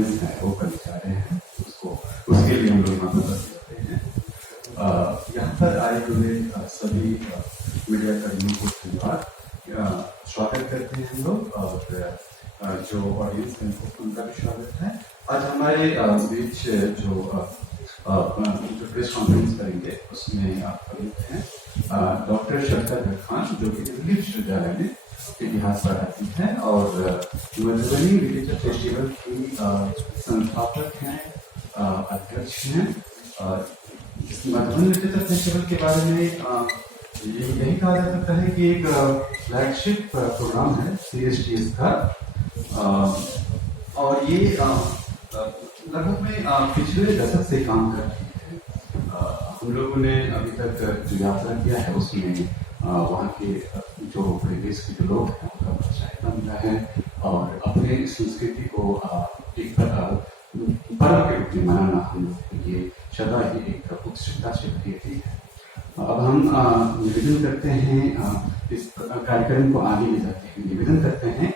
आयोजन है वो करने जा रहे हैं, उसके लिए हम लोग यहाँ पर करते हैं। यहाँ पर आए हुए सभी मीडिया कर्मियों को धन्यवाद, स्वागत करते हैं हम लोग, और जो ऑडियंस है उनका भी स्वागत है। आज हमारे बीच जो प्रेस कॉन्फ्रेंस करेंगे उसमें आप खड़े हैं डॉक्टर शब्दा खान, जो कि दिल्ली विश्वविद्यालय में इतिहास पढ़ाती हैं और मधुबनी लिटरेचर फेस्टिवल की संस्थापक हैं, अध्यक्ष हैं। मधुबनी लिटरेचर फेस्टिवल के बारे में यही कहा जा सकता है कि एक फ्लैगशिप प्रोग्राम है CSTS का, और ये लगभग में पिछले दशक से काम कर रही है। हम लोगों ने अभी तक जो यात्रा किया है उसमें वहाँ के जो प्रदेश के जो लोग हैं उनका प्रोत्साहन मिला है और अपने संस्कृति को एक पर्व के रूप में मनाना हम लोग के लिए सदा ही एक उत्सुकता से भरी रहती है। अब हम निवेदन करते हैं, इस कार्यक्रम को आगे ले जाते हैं, निवेदन करते हैं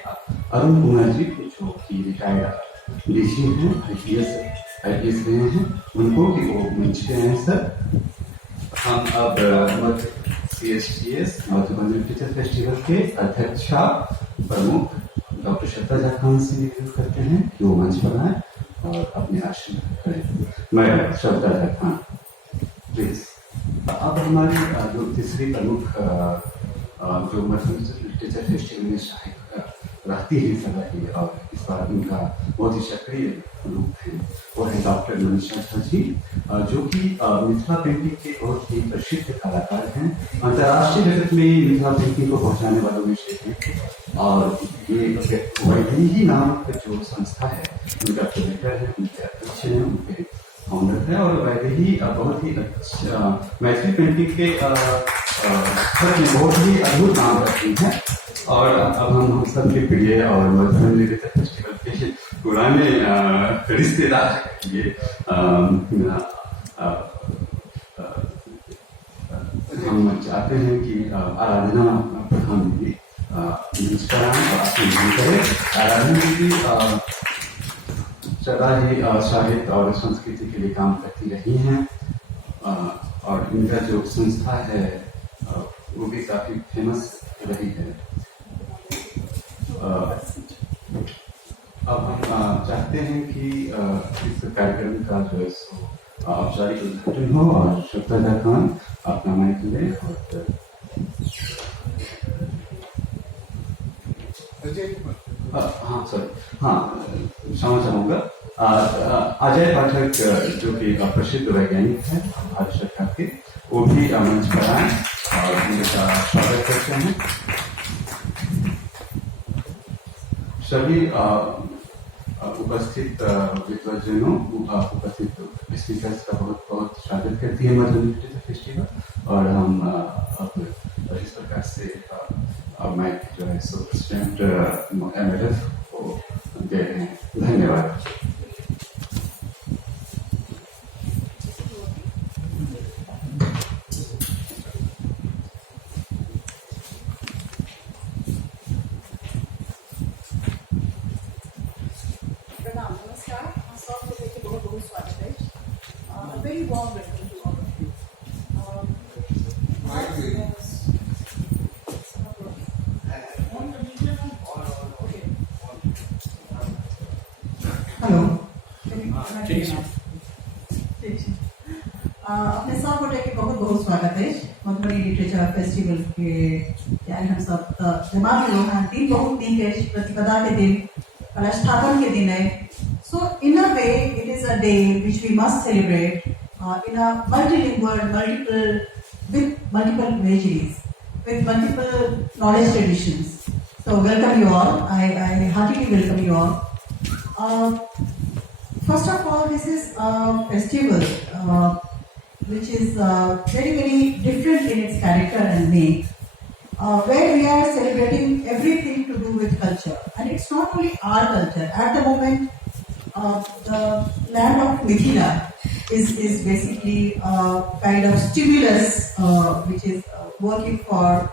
अरुण कुमार जी, जो कि रिटायर्ड डीसी हैं, IPS रहे हैं, उनको कि वो मंच पे हैं। सर, हम अब CSTS मधुबनी लिटरेचर फेस्टिवल के अध्यक्ष प्रमुख डॉक्टर शब्दा खान से निवेदन करते हैं कि वो मंच पर आए और अपने आसन करें। मैं शब्दा खान, प्लीज। अब हमारी जो तीसरी प्रमुख जो मधुबनी लिटरेचर फेस्टिवल में सहायक रहती है सदा, और इस बार उनका बहुत ही सक्रिय रूप है, वो है डॉक्टर मनीषा झा जी, जो कि मिथिला पेंटिंग के बहुत ही प्रसिद्ध कलाकार हैं। अंतर्राष्ट्रीय जगत में मिथिला पेंटिंग को पहुंचाने वालों में से हैं, और ये वैदेही नामक जो संस्था है उनका प्रोजेक्टर है, उनके अध्यक्ष हैं, उनके फाउंडर है, और वैदेही बहुत ही अच्छा मैथिली पेंटिंग के बहुत ही अद्भुत काम करती हैं। और अब हम सबके प्रिय और मधुबनी लिटरेचर फेस्टिवल के पुराने रिश्तेदार ये हम चाहते हैं कि आराधना प्रधान दीदी आराधना दीदी सदा ही साहित्य और संस्कृति के लिए काम करती रही हैं, और इनका जो संस्था है वो भी काफी फेमस रही है। अब हम चाहते हैं कि इस कार्यक्रम का जो है औपचारिक उद्घाटन हो, और शब्दा खान अपना माइक लें और हाँ सर, हाँ क्षमा चाहूँगा, अजय पाठक जो कि प्रसिद्ध वैज्ञानिक हैं भारत सरकार के, वो भी मंच पर आए और उनका स्वागत करते हैं। सभी उपस्थित विद्वजनों, उपस्थित स्पीकर्स का बहुत बहुत स्वागत करती है मधुबनी लिटरेचर फेस्टिवल, और हम अब इस प्रकार से मैं जो है सो प्रेसिडेंट MLF को दे रहे हैं। धन्यवाद। Very warm welcome to all of you. Hello. अपने सब गोटे के बहुत बहुत स्वागत है मधुबनी लिटरेचर फेस्टिवल के। हम सब जमा लोग हैं, दिन बहुत नीक है, प्रतिपदा के दिन, कलशस्थापन के दिन है। So in a way, it is a day which we must celebrate in a multilingual, with multiple imageries, with multiple knowledge traditions. So welcome you all. I heartily welcome you all. First of all, this is a festival which is very, very different in its character and name, where we are celebrating everything to do with culture. And it's not only our culture. At the moment, the land of Mithila is basically a kind of stimulus which is working for,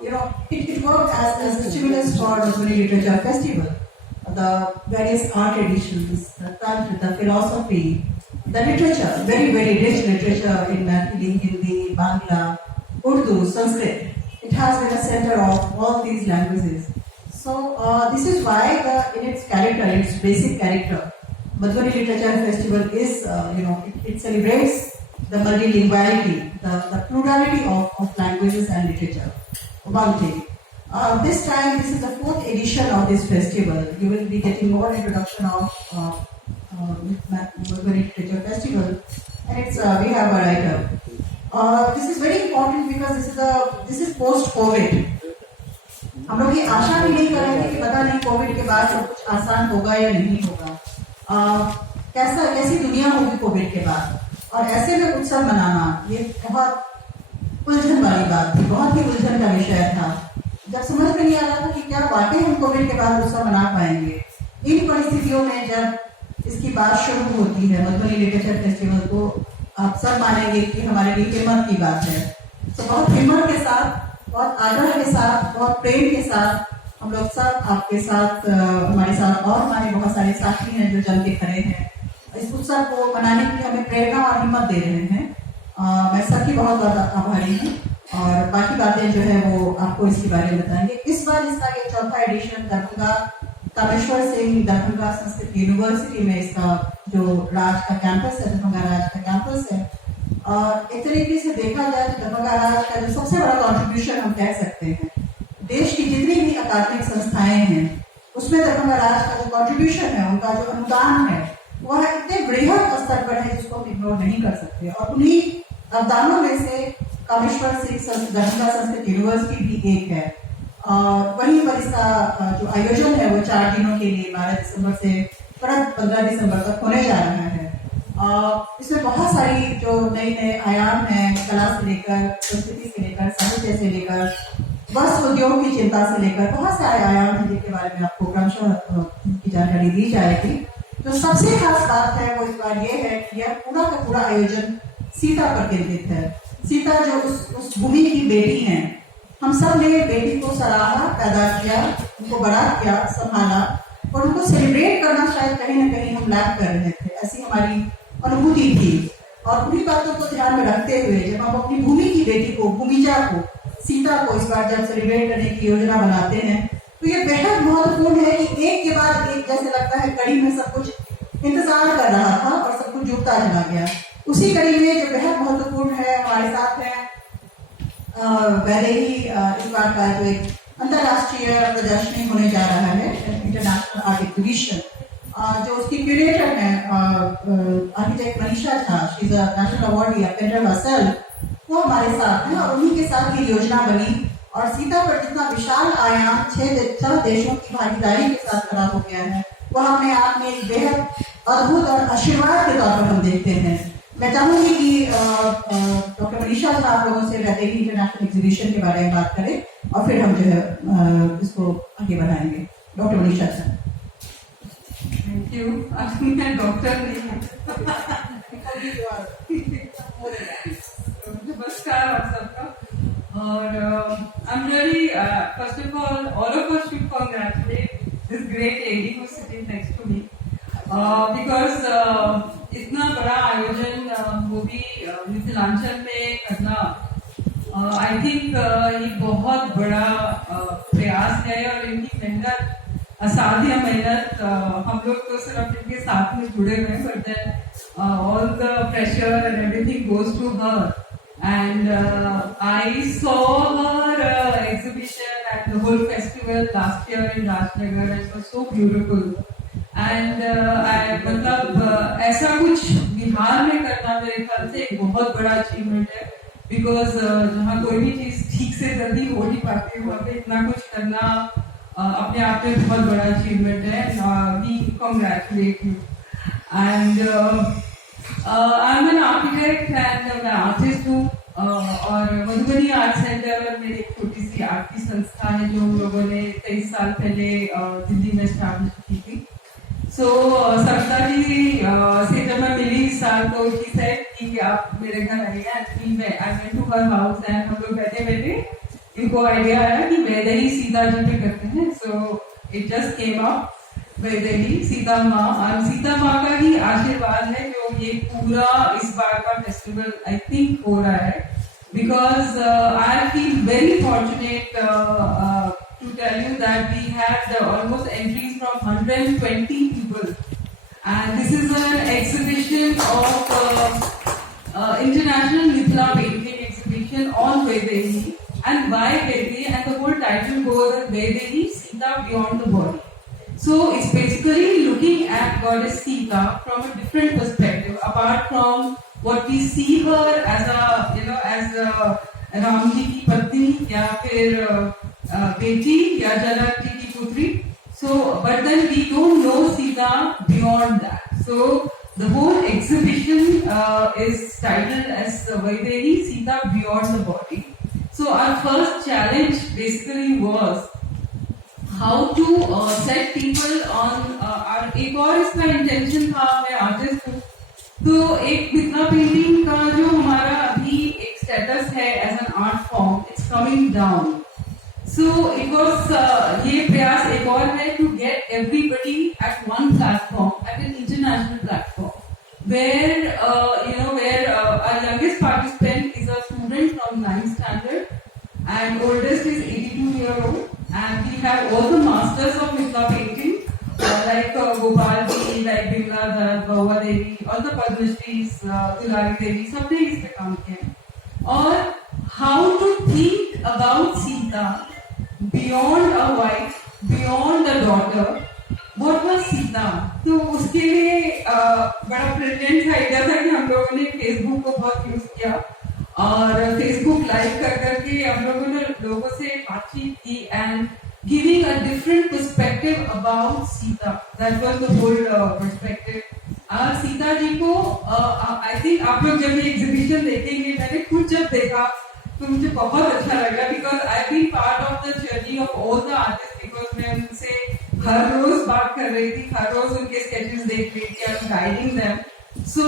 it worked as a stimulus for Mधुबनी Literature Festival. the various art traditions, the tantra, the philosophy, the literature, very, very rich literature in Maithili, Hindi, Bangla, Urdu, Sanskrit. It has been a center of all these languages. So this is why in its character, its basic character, Madhubani Literature Festival is, it celebrates the multilinguality, the plurality of languages and literature. One thing. This time, this is the 4th edition of this festival. You will be getting more introduction of Madhubani Literature Festival, and it's we have a writer. This is very important because this is post-COVID. हम लोग ये आशा भी नहीं करेंगे कि पता नहीं Covid के बाद सब कुछ आसान होगा या नहीं होगा, कैसी दुनिया होगी कोविड के बाद, और ऐसे में उत्सव मनाना ये बहुत उलझन वाली बात थी, बहुत ही उलझन का विषय था। जब समझ में नहीं आ रहा था कि क्या वाकई हम कोविड के बाद उत्सव मना पाएंगे, इन परिस्थितियों में जब इसकी बात शुरू होती है मधुबनी लिटरेचर फेस्टिवल, तो आप सब मानेंगे कि हमारे लिए हिम्मत की बात है। तो बहुत हिम्मत के साथ, बहुत आग्रह के साथ, बहुत प्रेम के साथ हम लोग सब आपके साथ, हमारे साथ और हमारे बहुत सारे साथी हैं जो जम के खड़े हैं, इस उत्सव को मनाने की हमें प्रेरणा और हिम्मत दे रहे हैं। मैं सबकी बहुत बहुत आभारी हूँ, और बाकी बातें जो है वो आपको इसके बारे में बताएंगे। इस बार इसका ये 4था एडिशन दरभंगा कामेश्वर सिंह दरभंगा संस्कृत यूनिवर्सिटी में इसका जो राज का कैंपस है, दरभंगा राज का कैंपस है, और एक तरीके से देखा जाए तो दरभंगा राज का जो सबसे बड़ा कॉन्ट्रीब्यूशन हम कह सकते हैं, देश की जितनी भी अकादमिक संस्थाएं हैं उसमें दरभंगा राज का जो कॉन्ट्रीब्यूशन है, उनका जो अनुदान है, वह इतने बृहद स्तर पर है जिसको हम इग्नोर नहीं कर सकते। और उन्हीं अनुदानों में से कामेश्वर सिंह दरभंगा संस्कृत यूनिवर्सिटी भी एक है, और वहीं पर इसका जो आयोजन है वो 4 दिनों के लिए 12 दिसंबर से 15 दिसंबर तक होने जा रहा है। इसमें बहुत सारी जो नए आयाम हैं, कला से लेकर, संस्कृति से लेकर, साहित्य से लेकर, वस्त्र उद्योग की चिंता से लेकर बहुत सारे आयाम हैं जिनके बारे में आपको क्रमशः की जानकारी दी जाएगी। जो सबसे खास बात है वो इस बार ये है कि यह पूरा का पूरा आयोजन सीता पर केंद्रित है। सीता जो उस भूमि की बेटी हैं, हम सब ने बेटी को सराहा, पैदा किया, उनको बड़ा किया, संभाला, और उनको सेलिब्रेट करना शायद कहीं ना कहीं हम लैक कर रहे थे, ऐसी हमारी अनुभूति थी। और उन्हीं बातों को ध्यान में रखते हुए जब हम अपनी भूमि की बेटी को, भूमिजा को, सीता को इस बार जब सेलिब्रेट करने की योजना बनाते हैं, तो ये बेहद महत्वपूर्ण है कि एक के बाद एक, जैसे लगता है कड़ी में सब कुछ इंतजार कर रहा था और सब कुछ जुटता चला गया। उसी कड़ी में जो बेहद महत्वपूर्ण है, हमारे साथ है पहले ही इस बार का जो एक अंतर्राष्ट्रीय प्रदर्शनी होने जा रहा है, इंटरनेशनल आर्ट एग्जीबिशन, जो उसकी क्यूरेटर है architect Manisha Jha, she is a national awardee painter herself, वो हमारे साथ हैं, और उन्हीं के साथ ये योजना बनी। और सीता पर जितना विशाल आयाम 6 देशों की भागीदारी के साथ खड़ा हो गया है, वह अपने आप में एक बेहद अद्भुत और आशीर्वाद के तौर पर हम देखते हैं। मैं चाहूंगी कि डॉक्टर मनीषा झा आप लोगों से रहते ही इंटरनेशनल एग्जीबिशन के बारे में बात करें, और फिर हम जो है इसको आगे बढ़ाएंगे। Doctor Manisha Jha. Thank you. मैं डॉक्टर नहीं हूँ। नमस्कार आप सबका। और I am really first of all of us should congratulate this great lady who sitting next to me, because इतना बड़ा आयोजन वो भी मिथिलांचल में करना, आई थिंक ये बहुत बड़ा प्रयास है, और इनकी मेहनत, असाध्य मेहनत, हम लोग तो सिर्फ इनके साथ में जुड़े हुए हैं, but then all the pressure and everything goes to her. And I saw her exhibition at the whole festival last year in Rajnagar. It was so beautiful. And मतलब ऐसा कुछ बिहार में करना मेरे ख्याल से एक बहुत बड़ा अचीवमेंट है, बिकॉज जहाँ कोई भी चीज ठीक से जल्दी हो नहीं पाती, वहाँ पे इतना कुछ करना अपने आप में बहुत बड़ा अचीवमेंट है। We congratulate you. And I'm an architect and मैं आर्टिस्ट हूँ, और मधुबनी आर्ट सेंटर और मेरी एक छोटी सी आर्ट की संस्था है जो हम लोगों ने 23 साल पहले दिल्ली में स्टैब्लिश की थी। सो सविता जी से जब मैं मिली इस साल, तो शी सेड कि आप मेरे घर आइए। Actually I went to her house and हम लोग बैठे बैठे इनको आइडिया आया कि वैदे ही सीता जी पे करते हैं। So it just came up Vaidehi Sita माँ, और सीता माँ का ही आशीर्वाद है जो ये पूरा इस बार का फेस्टिवल आई थिंक हो रहा है, because I feel very fortunate to tell you that we had almost entries from 120 people, and this is an exhibition of international Mithila painting exhibition on Vaidehi, and why Vaidehi, and the whole title goes as Vaidehi Sita Beyond the Body. So it's basically looking at goddess Sita from a different perspective, apart from what we see her as a Ramji की पत्नी या फिर बेटी या जनक जी की पुत्री. So, but then we don't know Sita beyond that. So the whole exhibition is titled as Vaidehi Sita Beyond the Body. So our first challenge basically was how to set people on our एक और इसका intention था, मैं artist हूँ तो एक Mithila painting का जो हमारा अभी एक स्टेटस है as an art form, it's coming down. So it was ये प्रयास एक और है to get everybody at one platform, at an international platform, where our youngest participant is a student from 9th standard and oldest is 82-year-old, and we have all the masters of Mithila painting like Gopal ji, like Bimla Dutt, Bhava Devi, all the Padmashris, Dulari Devi, सबने इस पे काम किया. और how to think about Sita beyond a wife, beyond a daughter. What was Sita? तो उसके लिए बड़ा ब्रिलियंट आइडिया था कि हम लोगों ने फेसबुक को बहुत यूज किया और फेसबुक लाइव कर करके हम लोगों ने लोगों से बातचीत की and giving a different perspective about Sita. That was the whole perspective. Sita ji को आई थिंक आप लोग जब ये एग्जीबिशन देखेंगे, मैंने खुद जब देखा तो मुझे बहुत अच्छा लगा, because I been part of the journey of all the artist, because मैं उनसे हर रोज बात कर रही थी, हर रोज उनके स्केचेस देख रही थी, I am guiding them. So,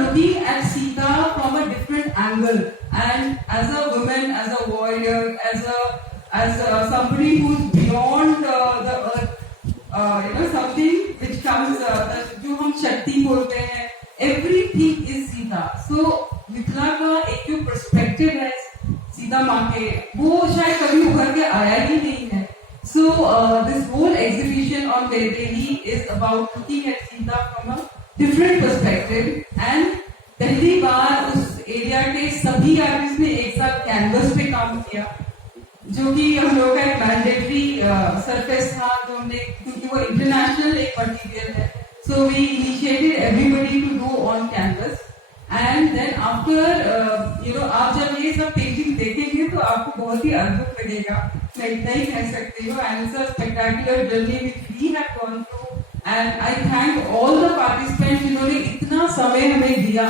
looking at Sita from a different angle, and as a woman, as a warrior, as somebody who's beyond the earth, something which comes, जो हम शक्ति बोलते हैं, everything is Sita. So, Mithila का एक जो perspective है सीता माँ के, वो शायद कभी उभर के आया ही नहीं है. So, this whole exhibition on Vaidehi is about looking at Sita from a different perspective, and पहली बार उस एरिया के सभी आर्टिस्ट ने एक साथ कैनवस पे काम किया, जो कि हम लोगों का एक मैंडेटरी सरफेस था, तो हमने, क्योंकि वो इंटरनेशनल एक मटेरियल है, so we initiated everybody to do on canvas. And then after आप जब ये सब पेंटिंग देखेंगे तो आपको बहुत ही अद्भुत लगेगा, मैं इतना ही कह सकती हूँ. And it's a spectacular journey which we have gone through, and I thank all the participants जिन्होंने इतना समय हमें दिया,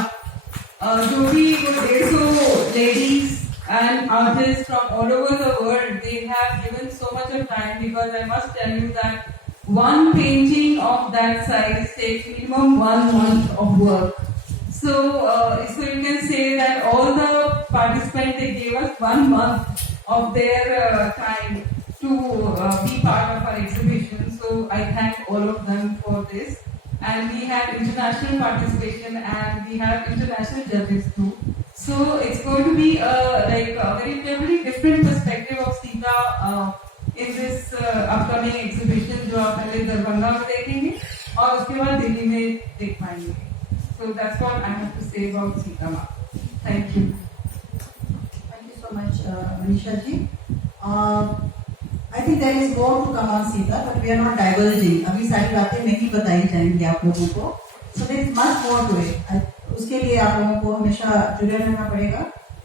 जो भी वो 150 ladies and artists from all over the world, they have given so much of time, because I must tell you that one painting of that size takes minimum 1 month of work. So you can say that all the participants, they gave us 1 month of their time to be part of our exhibition. So I thank all of them for this. And we had international participation, and we have international judges too. So it's going to be a very different perspective of Sita in this upcoming exhibition, जो आप पहले दरभंगा में देखेंगे और उसके बाद दिल्ली में देख पाएंगे. So that's what I have to say about Sita Ma. Thank you. Thank you so much, Manisha ji. I think there is more to come on Sita, but we are not divulging. अभी सारी बातें नहीं बताई जाएंगी आप लोगों को. So there is much more to it. उसके लिए आप लोगों को हमेशा जुड़े रहना पड़ेगा.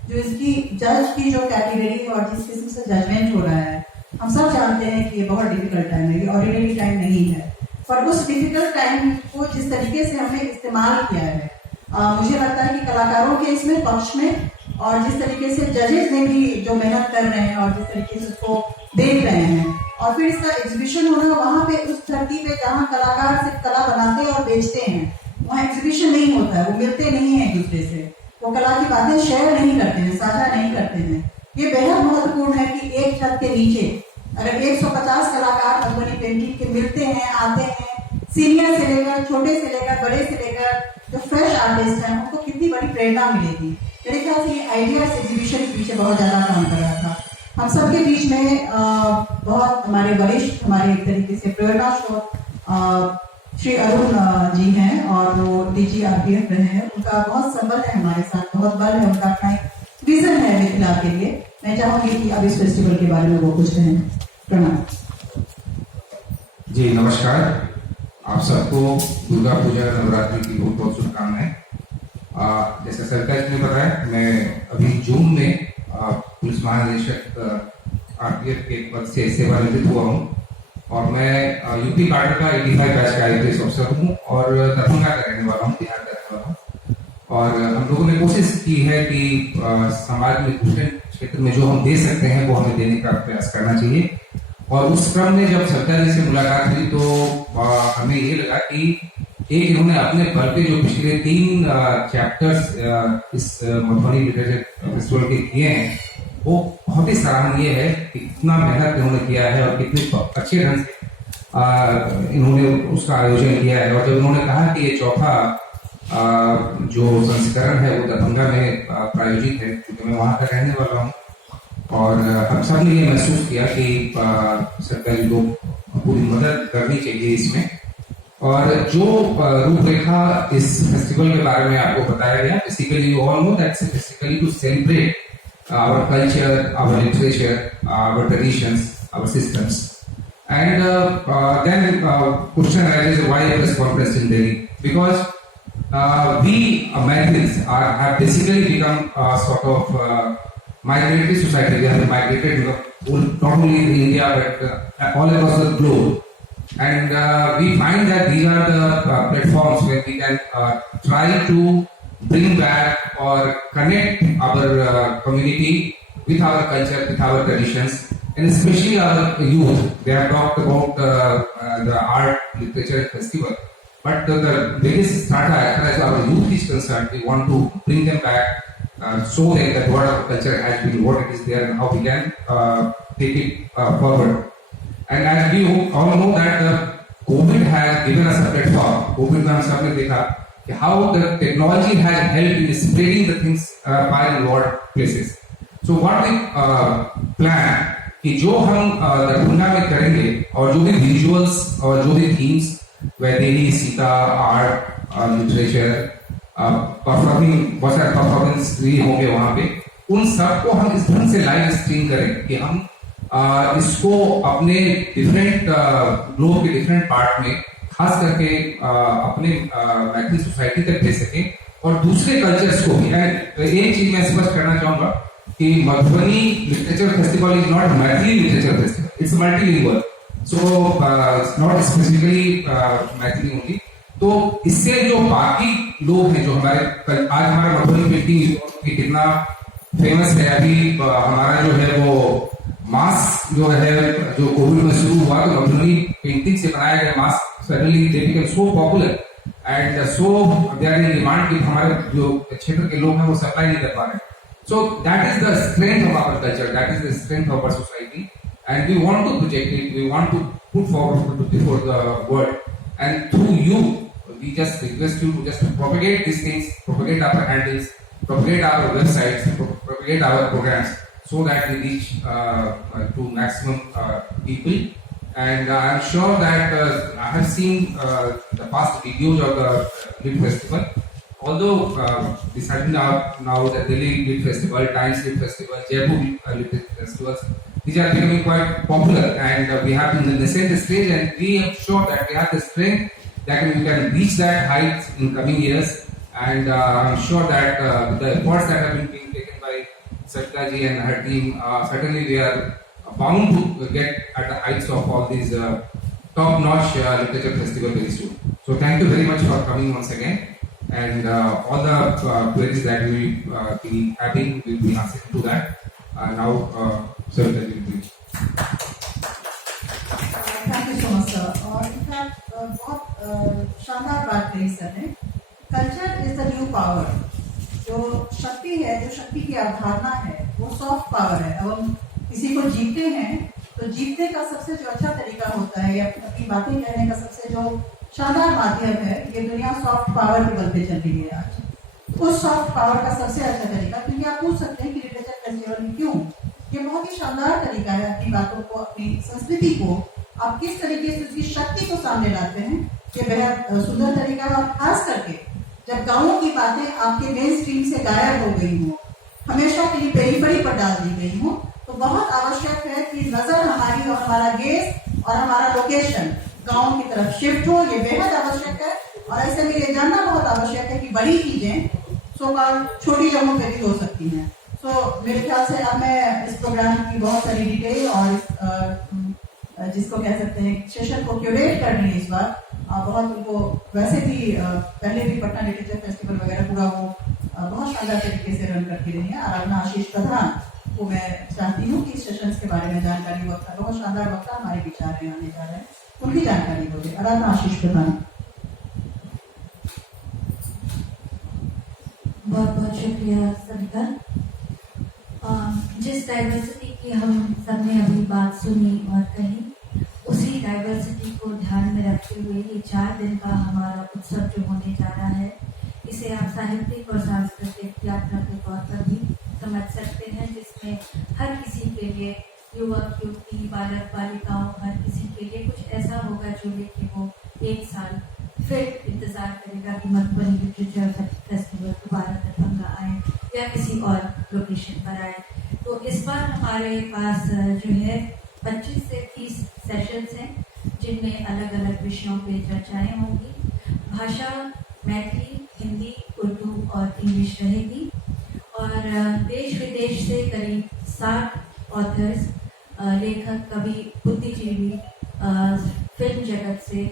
जो इसकी जज की जो कैटेगरी है और जिस किस्म से जजमेंट हो रहा है, हम सब जानते हैं कि ये बहुत डिफिकल्ट टाइम है, ये ऑर्डिनरी टाइम नहीं है. पर उस डिफिकल्ट टाइम को जिस तरीके से हमने इस्तेमाल किया है, मुझे लगता है कि कलाकारों के इसमें पक्ष में, और जिस तरीके से जजेस ने भी जो मेहनत कर रहे हैं और जिस तरीके से उसको देख रहे हैं, और फिर इसका एग्जीबिशन होना वहाँ पे उस धरती पे जहाँ कलाकार सिर्फ कला बनाते और बेचते हैं, वहाँ एग्जीबिशन नहीं होता है, वो मिलते नहीं है एक दूसरे से, वो कला की बातें शेयर नहीं करते हैं, साझा नहीं करते हैं. ये बेहद महत्वपूर्ण है कि एक छत के नीचे अगर 150 कलाकार मधुबनी पेंटिंग के मिलते हैं, आते सीनियर से लेकर, छोटे से लेकर, बड़े से लेकर जो फ्रेश आर्टिस्ट हैं उनको कितनी बड़ी प्रेरणा मिलेगी। मेरे ख्याल से ये आइडियाज एग्जीबिशन के पीछे बहुत ज्यादा काम कर रहा था। हम सबके बीच में बहुत हमारे वरिष्ठ, हमारे एक तरीके से प्रेरणा स्रोत श्री अरुण जी हैं और वो DGRPF रहे हैं। उनका बहुत संबंध है हमारे साथ, बहुत बल है उनका, अपना एक विजन है मिथिला के लिए। मैं चाहूंगी कि अब इस फेस्टिवल के बारे में वो कुछ कहें। प्रणाम जी, नमस्कार। आप सबको दुर्गा पूजा नवरात्रि की बहुत बहुत शुभकामनाएं। जैसे सरकार ने बताया, मैं अभी जून में पुलिस महानिदेशक RPF के पद से सेवानिवृत्त हुआ हूँ और मैं यूपी कार्डर का 85 बैच का IPS ऑफिसर हूँ और दरभंगा का रहने वाला हूँ, बिहार का रहने वाला हूँ। और हम लोगों ने कोशिश की है कि समाज में दूसरे क्षेत्र में जो हम दे सकते हैं वो हमें देने का प्रयास करना चाहिए। और उस क्रम में जब सरकार जी से मुलाकात हुई तो हमें ये लगा कि एक इन्होंने अपने बल पे जो पिछले 3 चैप्टर्स इस मधुबनी लिटरेचर फेस्टिवल के किए हैं वो बहुत ही सराहनीय है। कितना मेहनत इन्होंने किया है और कितने अच्छे ढंग से इन्होंने उसका आयोजन किया है। और जब उन्होंने कहा कि ये चौथा जो संस्करण है वो दरभंगा में प्रायोजित है, क्योंकि मैं वहां का रहने वाला हूँ और हम सब ने ये महसूस किया कि सरकार जी को पूरी मदद करनी चाहिए इसमें। और जो रूपरेखा इस फेस्टिवल के बारे में आपको बताया गया, basically you all know that's basically to celebrate our culture, our literature, our traditions, our systems. And then question arises, why a press conference in Delhi? Because we Americans have basically become a sort of migratory society. We have migrated not only in India but all across the globe. And we find that these are the platforms where we can try to bring back or connect our community with our culture, with our traditions, and especially our youth. They have talked about the art, literature festival, but the biggest strata as far as our youth is concerned, we want to bring them back, show them that what our culture has been, what it is there, and how we can take it forward. And as we all know that COVID has given us a platform. COVID में हम सबने देखा how the technology has helped in spreading the things far and wide places. So what we plan कि जो हम दरभंगा में करेंगे और जो भी विजुअल्स और जो भी themes, Vaidehi, Sita, art, literature, performing, बहुत सारे परफॉर्मेंस भी होंगे वहां पे, उन सबको हम इस ढंग से लाइव स्ट्रीम करें कि हम इसको अपने डिफरेंट ग्लोब के डिफरेंट पार्ट में खास करके अपने मैथिली सोसाइटी तक दे सके और दूसरे कल्चर्स को भी। एक चीज मैं स्पष्ट करना चाहूंगा कि Madhubani literature festival is not Maithili literature festival, it's multilingual, so not specifically Maithili only. तो इससे जो बाकी लोग हैं जो हमारे आज हमारा मधुबनी पेंटिंग कितना फेमस है, अभी हमारा जो है वो मास्क जो है जो कोविड में शुरू हुआ तो मधुबनी पेंटिंग से बनाया गया mask suddenly they became so popular and so they are in demand कि हमारे जो क्षेत्र के लोग हैं वो सप्लाई नहीं कर पा रहे। So that is the strength of our culture, that is the strength of our society, and we want to project it, we want to put forward before the world, and through you we just request you to just propagate these things, propagate our handles, propagate our websites, propagate our programs so that we reach to maximum people. And I'm sure that I have seen the past videos of the Lit Festival. Although this has been now the Delhi Lit Festival, Times Lit Festival, Jaipur Lit Festivals, these are becoming quite popular, and we have been in the same stage, and we are sure that we have the strength that we can reach that height in coming years. And I'm sure that the efforts that have been being taken by Sarita ji and her team, certainly we are bound to get at the heights of all these top-notch literature festival very soon. So thank you very much for coming once again, and all the queries that we will be having, we will be answering to that. Now, Sarita ji, please. Thank you so much sir. और in fact बहुत शानदार बात कही sir ने। Culture is the new power. जो शक्ति है, जो शक्ति की अवधारणा है, वो सॉफ्ट पावर है। अब हम किसी को जीतते हैं तो जीतने का सबसे जो अच्छा तरीका होता है या अपनी बातें कहने का सबसे जो शानदार माध्यम है। ये दुनिया सॉफ्ट पावर के बल पे चल रही है आज। उस सॉफ्ट पावर का सबसे अच्छा तरीका, क्योंकि आप पूछ सकते हैं कि लिटरेचर फेस्टिवल में क्यों, ये बहुत ही शानदार तरीका है अपनी बातों को, अपनी संस्कृति को आप किस तरीके से उसकी शक्ति को सामने लाते हैं, ये बेहद सुंदर तरीका है। और खास करके जब गाँवों की बातें आपके मेन स्ट्रीम से गायब हो गई हो, हमेशा के लिए पेरीफेरी पर डाल दी गई हो, तो बहुत आवश्यक है कि नजर हमारी और हमारा गेज और हमारा लोकेशन गाँव की तरफ शिफ्ट हो। ये बेहद आवश्यक है। और ऐसे में ये जानना बहुत आवश्यक है कि बड़ी चीजें छोटी जगहों पे भी हो सकती हैं। तो मेरे ख्याल से अब मैं इस प्रोग्राम की बहुत सारी डिटेल और जिसको कह सकते हैं सेशन को क्यूरेट करनी है इस बार, बहुत उनको वैसे भी पहले भी पटना लिटरेचर फेस्टिवल वगैरह पूरा वो बहुत शानदार तरीके से रन करती रही है। आराधना आशीष प्रधान को मैं चाहती हूँ कि इस सेशंस के बारे में जानकारी वक्ता, बहुत शानदार वक्ता हमारे विचार में आने जा रहे हैं, उनकी जानकारी होगी। आराधना आशीष प्रधान। बहुत बहुत शुक्रिया सभी का। जिस डाइवर्सिटी की हम सबने अभी बात सुनी और कही, उसी डाइवर्सिटी को ध्यान में रखते हुए ये 4 दिन का हमारा उत्सव जो होने जा रहा है, इसे आप साहित्यिक और सांस्कृतिक यात्रा के तौर पर भी समझ सकते हैं, जिसमें हर किसी के लिए, युवक युवती, बालक बालिकाओं, हर किसी के लिए कुछ ऐसा होगा जो लेके वो 1 साल फिर इंतजार करेगा कि मधुबनी लिटरेचर फेस्टिवल दोबारा दरभंगा आए या किसी और लोकेशन पर आए। तो इस बार हमारे पास जो है 25 से 30 सेशंस हैं, जिनमें अलग अलग विषयों पे चर्चाएं होंगी। भाषा मैथिली, हिंदी, उर्दू और इंग्लिश रहेगी। और देश विदेश से करीब 60 ऑथर्स, लेखक, कवि, बुद्धिजीवी, फिल्म जगत से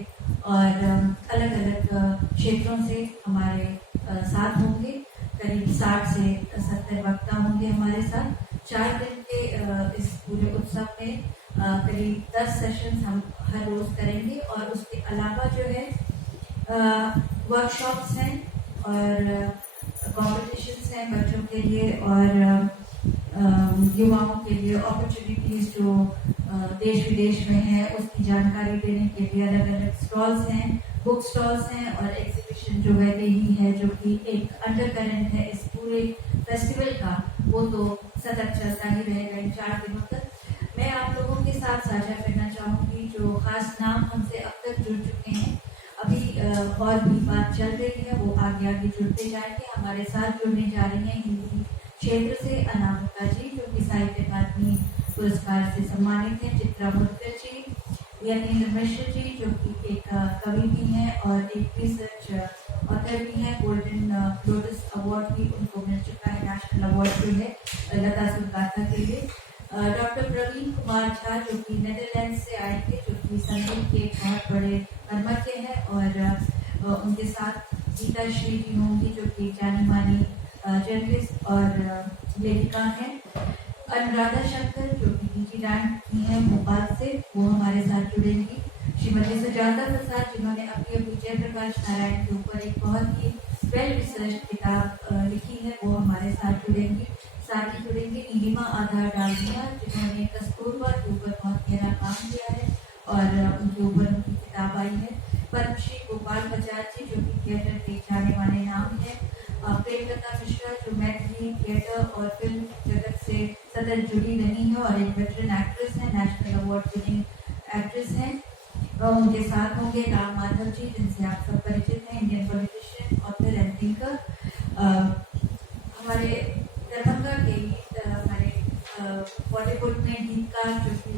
और अलग अलग क्षेत्रों से हमारे साथ होंगे। करीब 60 से 70 वक्ता होंगे हमारे साथ। 4 दिन के इस पूरे उत्सव में करीब 10 सेशंस हम हर रोज करेंगे। और उसके अलावा जो है वर्कशॉप्स हैं और कॉम्पिटिशन्स हैं बच्चों के लिए और युवाओं के लिए, अपॉर्चुनिटीज जो देश विदेश में है उसकी जानकारी देने के लिए अलग अलग स्टॉल्स हैं, बुक स्टॉल्स हैं और एग्जीबिशन जो वैसे ही है, जो कि एक अंडर करंट है इस पूरे फेस्टिवल का, वो तो सतत चलता ही रहेगा इन 4 दिनों तक। मैं आप लोगों के साथ साझा करना चाहूँगी जो खास नाम हमसे अब तक जुड़ चुके हैं, अभी और भी बात चल रही है, वो आगे आगे जुड़ते जाएंगे। हमारे साथ जुड़ने जा रही हैं हिंदी क्षेत्र से अनामिका जी, जो कि साहित्य अकादमी पुरस्कार से सम्मानित हैं, चित्रा मुद्गल जी, यतीन्द्र मिश्र जी, जो कि एक कवि भी हैं और एक रिसर्च ऑथर भी हैं। गोल्डन लोटस अवार्ड भी उनको मिल चुका है, नेशनल अवार्ड जो है लता सुगाथा के लिए। डॉक्टर प्रवीण कुमार झा, जो कि नेदरलैंड से आए थे, जो कि संगीत के एक बहुत बड़े कर्मज्ञ हैं। और उनके साथ गीता श्री जी होंगी, जो कि जानी मानी जर्नलिस्ट और लेखिका हैं। अनुराधा शंकर, जो कि डीजी रैंक की हैं भोपाल से, वो हमारे साथ जुड़ेंगी। श्रीमती सुजाता प्रसाद, जिन्होंने अपनी जयप्रकाश नारायण के ऊपर एक बहुत ही वेल रिसर्च किताब लिखी है, वो हमारे साथ जुड़ेंगी। साथ ही जुड़ेंगे नीलिमा आधार डालमिया, जिन्होंने कस्तूरबा के ऊपर बहुत गहरा काम किया है और उनके ऊपर उनकी किताब आई है। पद्मश्री गोपाल बजाज जी, जो कि थिएटर के जाने माने नाम है। प्रेमलता मिश्रा, जो मैथिली थिएटर और फिल्म जगत से सतत जुड़ी रही है और एक वेटरन एक्ट्रेस है, नेशनल अवार्ड विनिंग एक्ट्रेस हैं। उनके साथ होंगे राम माधव जी, जिनसे आप सब परिचित हैं, Indian politician, author and thinker. हमारे दरभंगा के गीत, हमारे बॉलीवुड में गीतकार, जो कि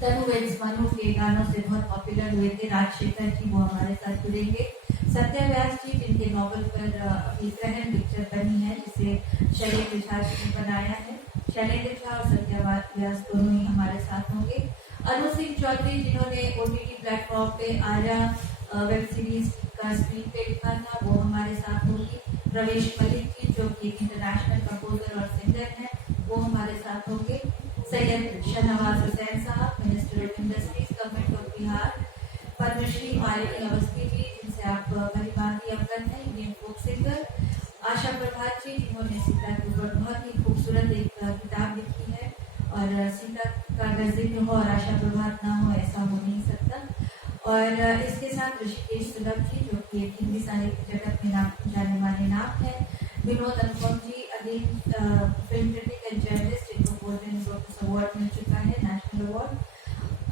तनु वेड्स मनु के गानों से बहुत पॉपुलर हुए थे, राजशेखर जी, वो हमारे साथ जुड़ेंगे। सत्या व्यास जी, जिनके नॉवल पर अभी ग्रहण पिक्चर बनी है, जिसे शैलेंद्र झा जी ने बनाया है। शैलेंद्र झा और सत्या व्यास दोनों ही हमारे साथ होंगे। अनु सिंह चौधरी, जिन्होंने OTT प्लेटफॉर्म पे आर्या वेब सीरीज का स्क्रीन पे लिखा था, वो हमारे साथ होगी। रमेश मलिक जी, जो कि इंटरनेशनल कंपोजर और सिंगर हैं, वो हमारे साथ होंगे। Syed Shahnawaz Hussain sahab, minister of industries government of Bihar. Padmashri Malini Awasthi ji, जिनसे आप भली भांति अवगत हैं, इंडियन फोक सिंगर। आशा प्रभात जी, जिन्होंने सीता के ऊपर बहुत ही खूबसूरत एक किताब लिखी है और सीता का अगर जिक्र हो और आशा प्रभात ना हो, ऐसा हो नहीं सकता। और इसके साथ कि एक हिंदी साहित्य जगत में नाम जाने माने नाम है। Vinod Anupam ji again film critic and journalist, इनको गोल्डन ग्लोब अवार्ड मिल चुका है, नेशनल अवार्ड।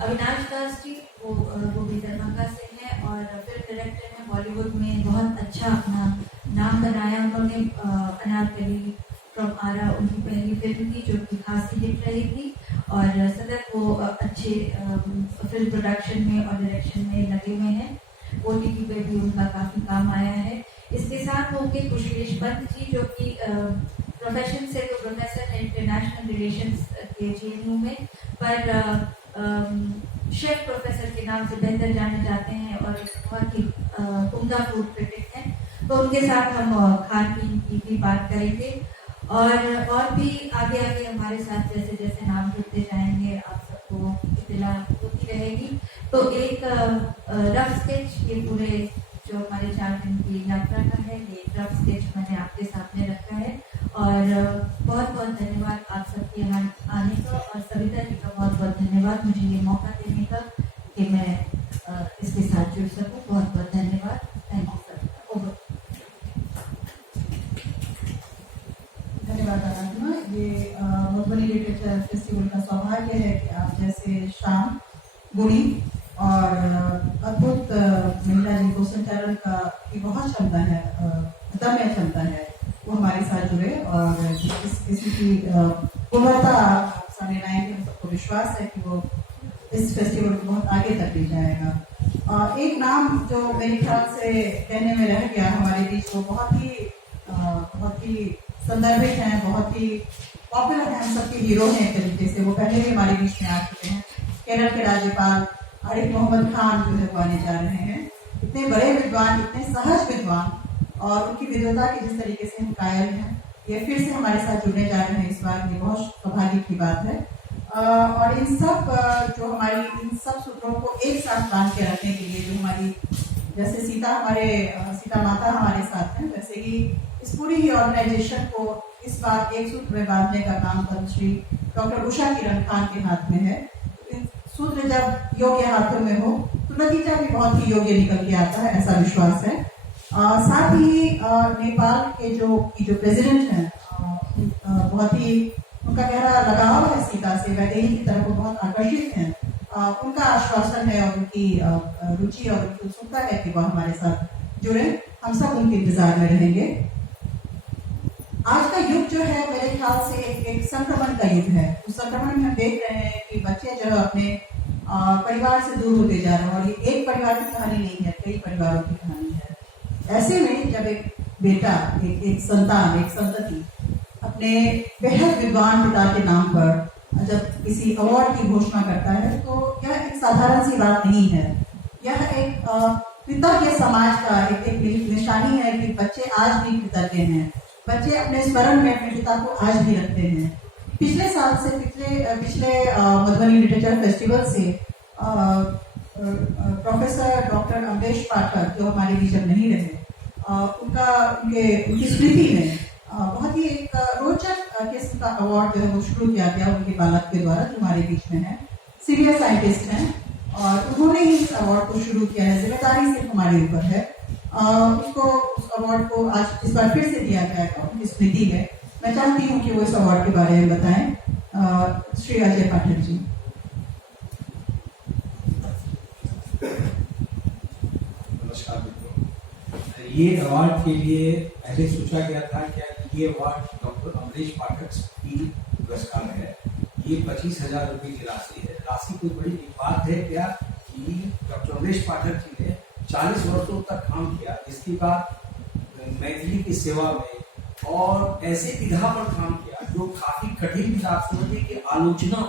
अविनाश दास जी वो भी दरभंगा से हैं और फिल्म डायरेक्टर हैं, बॉलीवुड में बहुत अच्छा अपना नाम बनाया उन्होंने। अनारकली फ्रॉम आरा उनकी पहली फिल्म थी जो कि खासी हिट रही थी और सतत वो अच्छे फिल्म प्रोडक्शन में और डायरेक्शन में लगे हुए हैं। OTT पे भी उनका काफ़ी काम आया है। इसके साथ होंगे कुशलेश पंत जी जो कि प्रोफेशन से तो प्रोफेसर हैं इंटरनेशनल रिलेशंस के JNU में, पर शेफ प्रोफेसर के नाम से बेहतर जाने जाते हैं और एक बहुत ही उम्दा फूड क्रिटिक हैं। तो उनके साथ हम खान पीन की भी बात करेंगे और भी आगे आगे हमारे साथ जैसे जैसे नाम जुड़ते जाएंगे आप सबको इत्तला होती रहेगी। तो एक रफ स्केच ये पूरे जो हमारे 4 दिन की यात्रा का है, ये रफ स्केच मैंने आपके सामने रखा है और बहुत बहुत धन्यवाद आप सबके यहाँ आने का और सविता जी का बहुत बहुत धन्यवाद मुझे ये मौका देने का कि मैं इसके साथ जुड़ सकूँ। बहुत बहुत धन्यवाद। Thank you sir. ओवर। धन्यवाद आराधना। ये मधुबनी लिटरेचर फेस्टिवल का सौभाग्य है कि आप जैसे शाम गुणी और अद्भुत महिला जिनको संचालन का की बहुत क्षमता है, दम्य क्षमता है, वो हमारे साथ जुड़े और किसी की गुणवत्ता आप सामने लाएंगे। हम सबको विश्वास है कि वो इस फेस्टिवल को बहुत आगे तक ले जाएगा। एक नाम जो मेरे ख्याल से कहने में रह गया हमारे बीच, वो बहुत ही संदर्भित हैं, बहुत ही पॉपुलर हैं, हम सबके हीरो हैं एक तरीके से। वो पहले भी हमारे बीच में आ चुके हैं। केरल के राज्यपाल आरिफ मोहम्मद खान जो है वो आने जा रहे हैं। इतने बड़े विद्वान, इतने सहज विद्वान और उनकी विद्वता की जिस तरीके से हम कायल हैं, ये फिर से हमारे साथ जुड़ने जा रहे हैं इस बार, ये बहुत सौभाग्य की बात है। और इन सब सूत्रों को एक साथ बांध के रखने के लिए जो हमारी जैसे सीता माता हमारे साथ हैं, वैसे ही इस पूरी ही ऑर्गेनाइजेशन को इस बार एक सूत्र में बांधने का काम पद्मश्री डॉक्टर उषा किरण खान के हाथ में है। सूत्र जब योग्य हाथों में हो तो नतीजा भी बहुत ही योग्य निकल के आता है, ऐसा विश्वास है। साथ ही नेपाल के जो प्रेसिडेंट हैं, बहुत ही उनका गहरा लगाव है सीता से, वैदेही की तरफ वो बहुत आकर्षित हैं। उनका आश्वासन है और उनकी रुचि और उनकी उत्सुकता है कि वह हमारे साथ जुड़े। हम सब उनके इंतजार में रहेंगे। आज का युग जो है मेरे ख्याल से एक संक्रमण का युग है। उस संक्रमण में हम देख रहे हैं कि बच्चे जो है अपने परिवार से दूर होते जा रहे हैं और ये एक परिवार की कहानी नहीं है, कई परिवारों की कहानी है। ऐसे में जब एक बेटा, एक संतान, एक संतति अपने बेहद विद्वान पिता के नाम पर जब किसी अवार्ड की घोषणा करता है तो यह एक साधारण सी बात नहीं है। यह एक कृतज्ञ समाज का एक निशानी है कि बच्चे आज भी कृतज्ञ हैं। बच्चे अपने स्मरण में अपने पिता को आज भी रखते हैं। पिछले साल से पिछले मधुबनी लिटरेचर फेस्टिवल से प्रोफेसर डॉक्टर अमरेश पाठक जो हमारे बीच अब नहीं रहे, उनकी स्मृति में बहुत ही एक रोचक किस्म का अवार्ड जो है वो शुरू किया गया उनके बालक के द्वारा, जो हमारे बीच में है। सीनियर साइंटिस्ट हैं और उन्होंने ही इस अवार्ड को शुरू किया है। जिम्मेदारी सिर्फ हमारे ऊपर है। उस अवार्ड को आज इस बार फिर से दिया जाएगा उनकी स्मृति में। मैं चाहती हूँ कि वो इस अवार्ड के बारे में बताएं। श्री अजय पाठक जी। नमस्कार मित्रों। ये अवार्ड के लिए पहले सोचा गया था कि ये अवार्ड डॉक्टर अमरेश पाठक की पुरस्कार है। ये 25,000 रुपये की राशि है। राशि कोई बड़ी बात है क्या कि डॉक्टर अमरेश पाठक जी ने 40 वर्षों तक काम किया, जिसके बाद मैथिली की सेवा में और ऐसे विधा पर काम किया जो काफी कठिन विधा, आप समझिए कि आलोचना,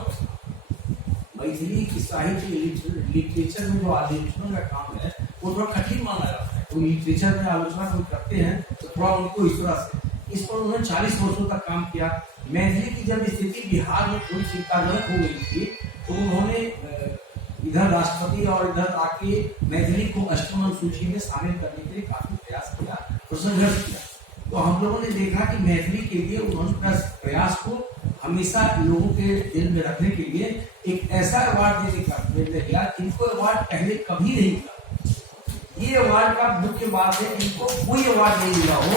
मैथिली की साहित्य लिटरेचर में जो आलोचना का काम है वो थोड़ा कठिन माना जाता है। तो लिटरेचर में आलोचना हम करते हैं तो थोड़ा उनको इस तरह से, इस पर उन्होंने 40 वर्षों तक काम किया। मैथिली की जब स्थिति बिहार में थोड़ी चिंताजनक हो गई थी तो उन्होंने इधर राष्ट्रपति और इधर आके मैथिली को अष्टम सूची में शामिल करने के लिए काफी प्रयास किया और संघर्ष किया। तो हम लोगों ने देखा कि मैथिली के लिए उन्होंने प्रयास को हमेशा लोगों के दिल में रखने के लिए एक ऐसा अवार्ड देने का निर्णय लिया जिनको अवार्ड पहले कभी नहीं था। ये अवार्ड का मुख्य बात है, इनको कोई अवार्ड नहीं मिला हो